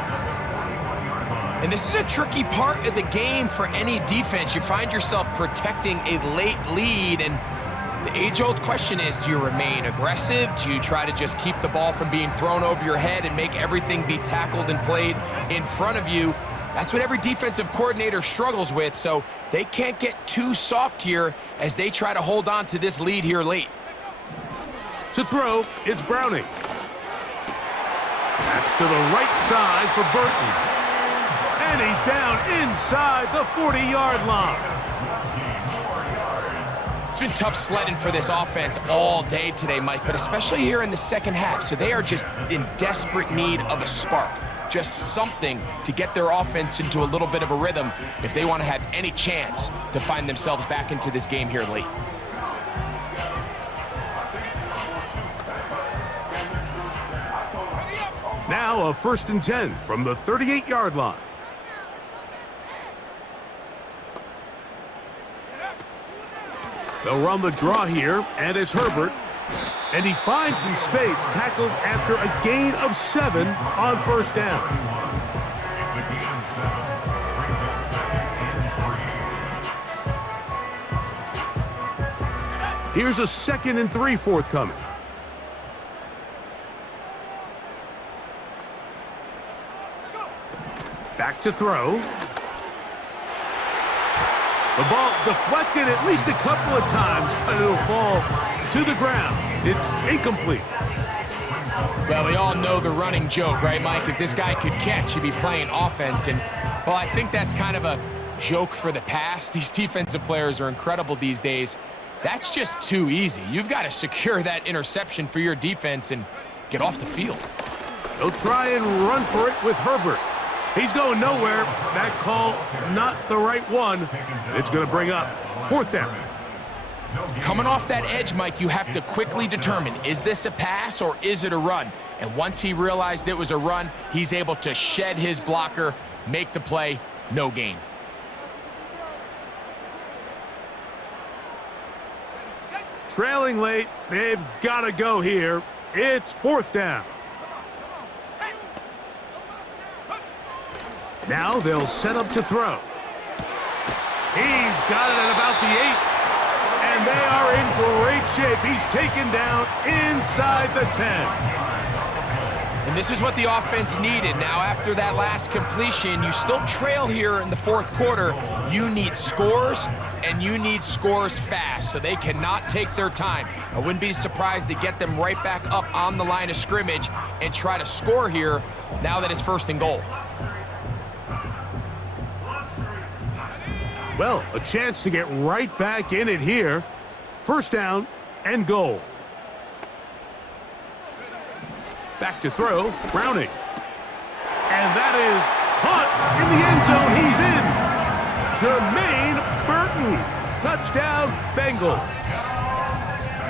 And this is a tricky part of the game for any defense. You find yourself protecting a late lead, and the age-old question is, do you remain aggressive? Do you try to just keep the ball from being thrown over your head and make everything be tackled and played in front of you? That's what every defensive coordinator struggles with, so they can't get too soft here as they try to hold on to this lead here late. To throw, it's Browning. That's to the right side for Burton. And he's down inside the 40-yard line. It's been tough sledding for this offense all day today, Mike, but especially here in the second half. So they are just in desperate need of a spark, just something to get their offense into a little bit of a rhythm if they want to have any chance to find themselves back into this game here late. Now a 1st and 10 from the 38-yard line. They'll run the draw here, and it's Herbert. And he finds some space, tackled after a gain of 7 on 1st down. It's a gain of 7. Brings up 2nd and 3. Here's a 2nd and 3 forthcoming. Back to throw. The ball deflected at least a couple of times, but it'll fall to the ground. It's incomplete. Well, we all know the running joke, right, Mike? If this guy could catch, he'd be playing offense. And, well, I think that's kind of a joke for the past. These defensive players are incredible these days. That's just too easy. You've got to secure that interception for your defense and get off the field. They'll try and run for it with Herbert. He's going nowhere. That call, not the right one. It's going to bring up 4th down. Coming off that edge, Mike, you have to quickly determine, is this a pass or is it a run? And once he realized it was a run, he's able to shed his blocker, make the play, no gain. Trailing late, they've got to go here. It's 4th down. Now they'll set up to throw. He's got it at about the 8. And they are in great shape. He's taken down inside the 10. And this is what the offense needed. Now, after that last completion, you still trail here in the 4th quarter. You need scores, and you need scores fast, so they cannot take their time. I wouldn't be surprised to get them right back up on the line of scrimmage and try to score here now that it's 1st and goal. Well, a chance to get right back in it here. 1st down and goal. Back to throw, Browning. And that is caught in the end zone. He's in. Jermaine Burton. Touchdown, Bengals.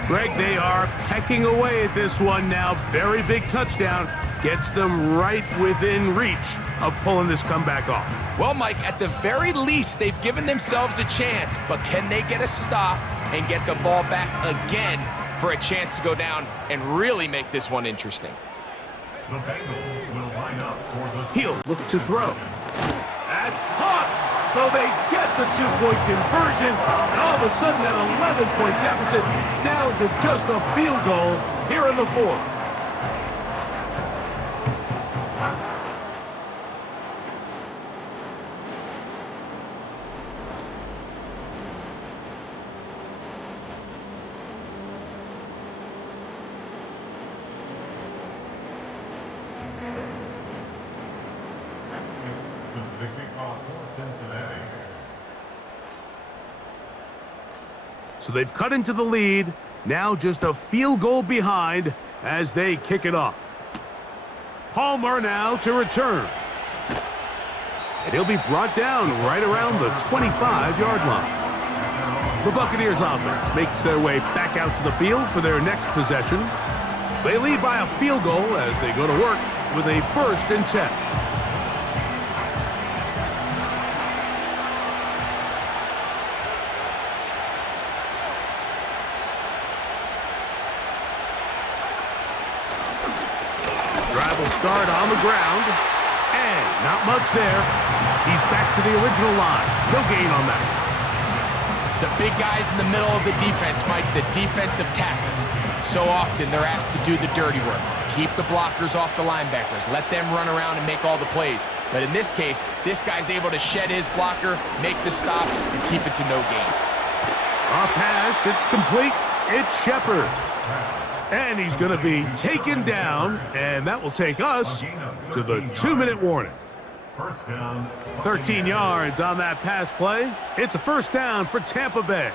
Greg, they are pecking away at this one now. Very big touchdown. Gets them right within reach of pulling this comeback off. Well, Mike, at the very least, they've given themselves a chance, but can they get a stop and get the ball back again for a chance to go down and really make this one interesting? The Bengals will line up for the... He'll look to throw. That's caught! So they get the 2-point conversion, and all of a sudden an 11-point deficit down to just a field goal here in the 4th. Cincinnati. So they've cut into the lead. Now just a field goal behind as they kick it off. Palmer now to return. And he'll be brought down right around the 25-yard line. The Buccaneers offense makes their way back out to the field for their next possession. They lead by a field goal as they go to work with a 1st and 10. Drive will start on the ground, and not much there. He's back to the original line. No gain on that. The big guys in the middle of the defense, Mike, the defensive tackles. So often they're asked to do the dirty work. Keep the blockers off the linebackers. Let them run around and make all the plays. But in this case, this guy's able to shed his blocker, make the stop, and keep it to no gain. A pass, it's complete. It's Shepard. And he's going to be taken down, and that will take us to the 2-minute warning. 13 yards on that pass play. It's a 1st down for Tampa Bay.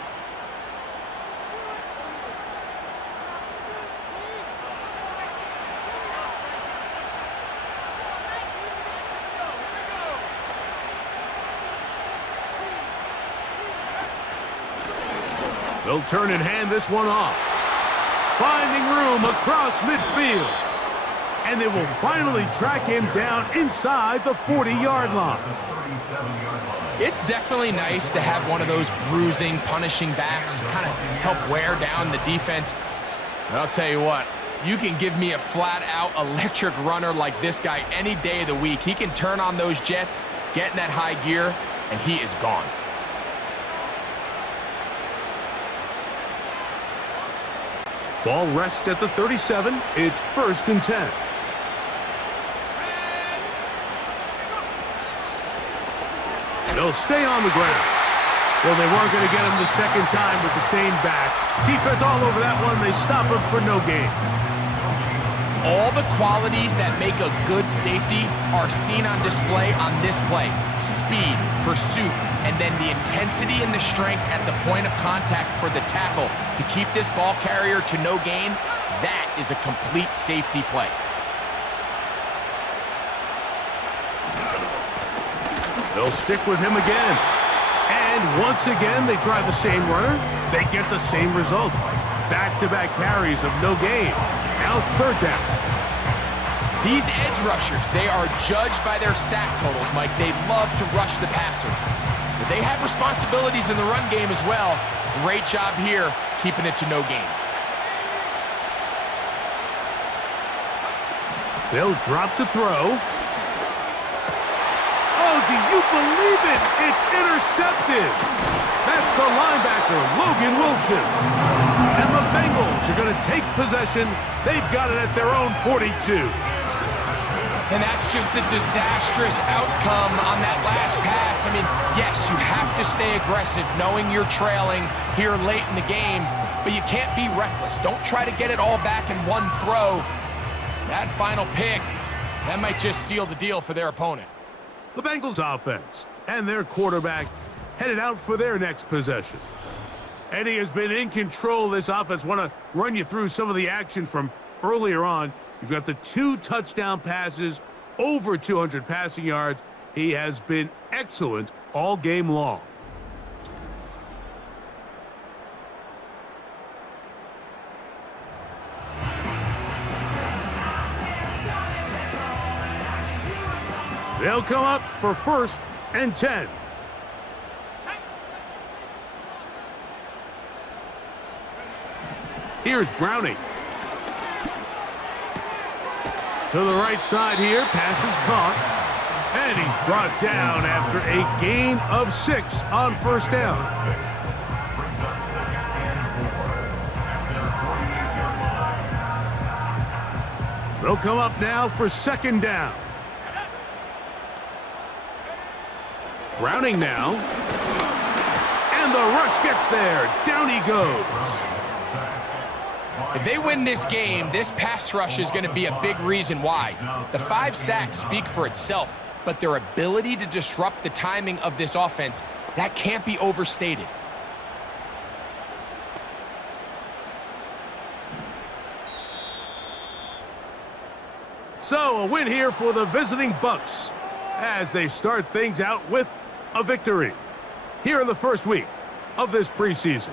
They'll turn and hand this one off. Finding room across midfield. And they will finally track him down inside the 40-yard line. It's definitely nice to have one of those bruising, punishing backs, kind of help wear down the defense. And I'll tell you what, you can give me a flat-out electric runner like this guy any day of the week. He can turn on those jets, get in that high gear, and he is gone. Ball rests at the 37. It's 1st and 10. They'll stay on the ground. Well, they weren't going to get him the second time with the same back. Defense all over that one. They stop him for no gain. All the qualities that make a good safety are seen on display on this play. Speed, pursuit, and then the intensity and the strength at the point of contact for the tackle to keep this ball carrier to no gain. That is a complete safety play. They'll stick with him again. And once again, they try the same runner. They get the same result. Back-to-back carries of no gain. Now it's 3rd down. These edge rushers, they are judged by their sack totals, Mike. They love to rush the passer. But they have responsibilities in the run game as well. Great job here, keeping it to no gain. They'll drop to throw. Oh, do you believe it? It's intercepted. That's the linebacker, Logan Wilson. And the Bengals are going to take possession. They've got it at their own 42. And that's just the disastrous outcome on that last pass. I mean, yes, you have to stay aggressive knowing you're trailing here late in the game, but you can't be reckless. Don't try to get it all back in one throw. That final pick, that might just seal the deal for their opponent. The Bengals offense and their quarterback headed out for their next possession. Eddie has been in control of this offense. Want to run you through some of the action from earlier on. You've got the 2 touchdown passes, over 200 passing yards. He has been excellent all game long. They'll come up for 1st and 10. Here's Browning. To the right side here, pass is caught. And he's brought down after a gain of 6 on 1st down. Brings up 2nd and 4 after the 48-yard line. They'll come up now for 2nd down. Browning now. And the rush gets there. Down he goes. If they win this game, this pass rush is going to be a big reason why. The 5 sacks speak for itself. but their ability to disrupt the timing of this offense, that can't be overstated. So, a win here for the visiting Bucs as they start things out with a victory here in the first week of this preseason.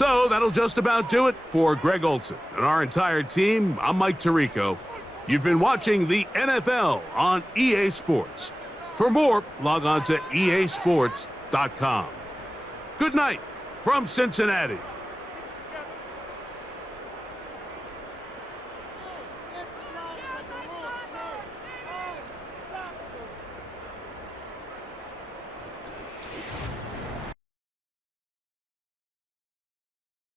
So, that'll just about do it for Greg Olson and our entire team. I'm Mike Tirico. You've been watching the NFL on EA Sports. For more, log on to easports.com. Good night from Cincinnati.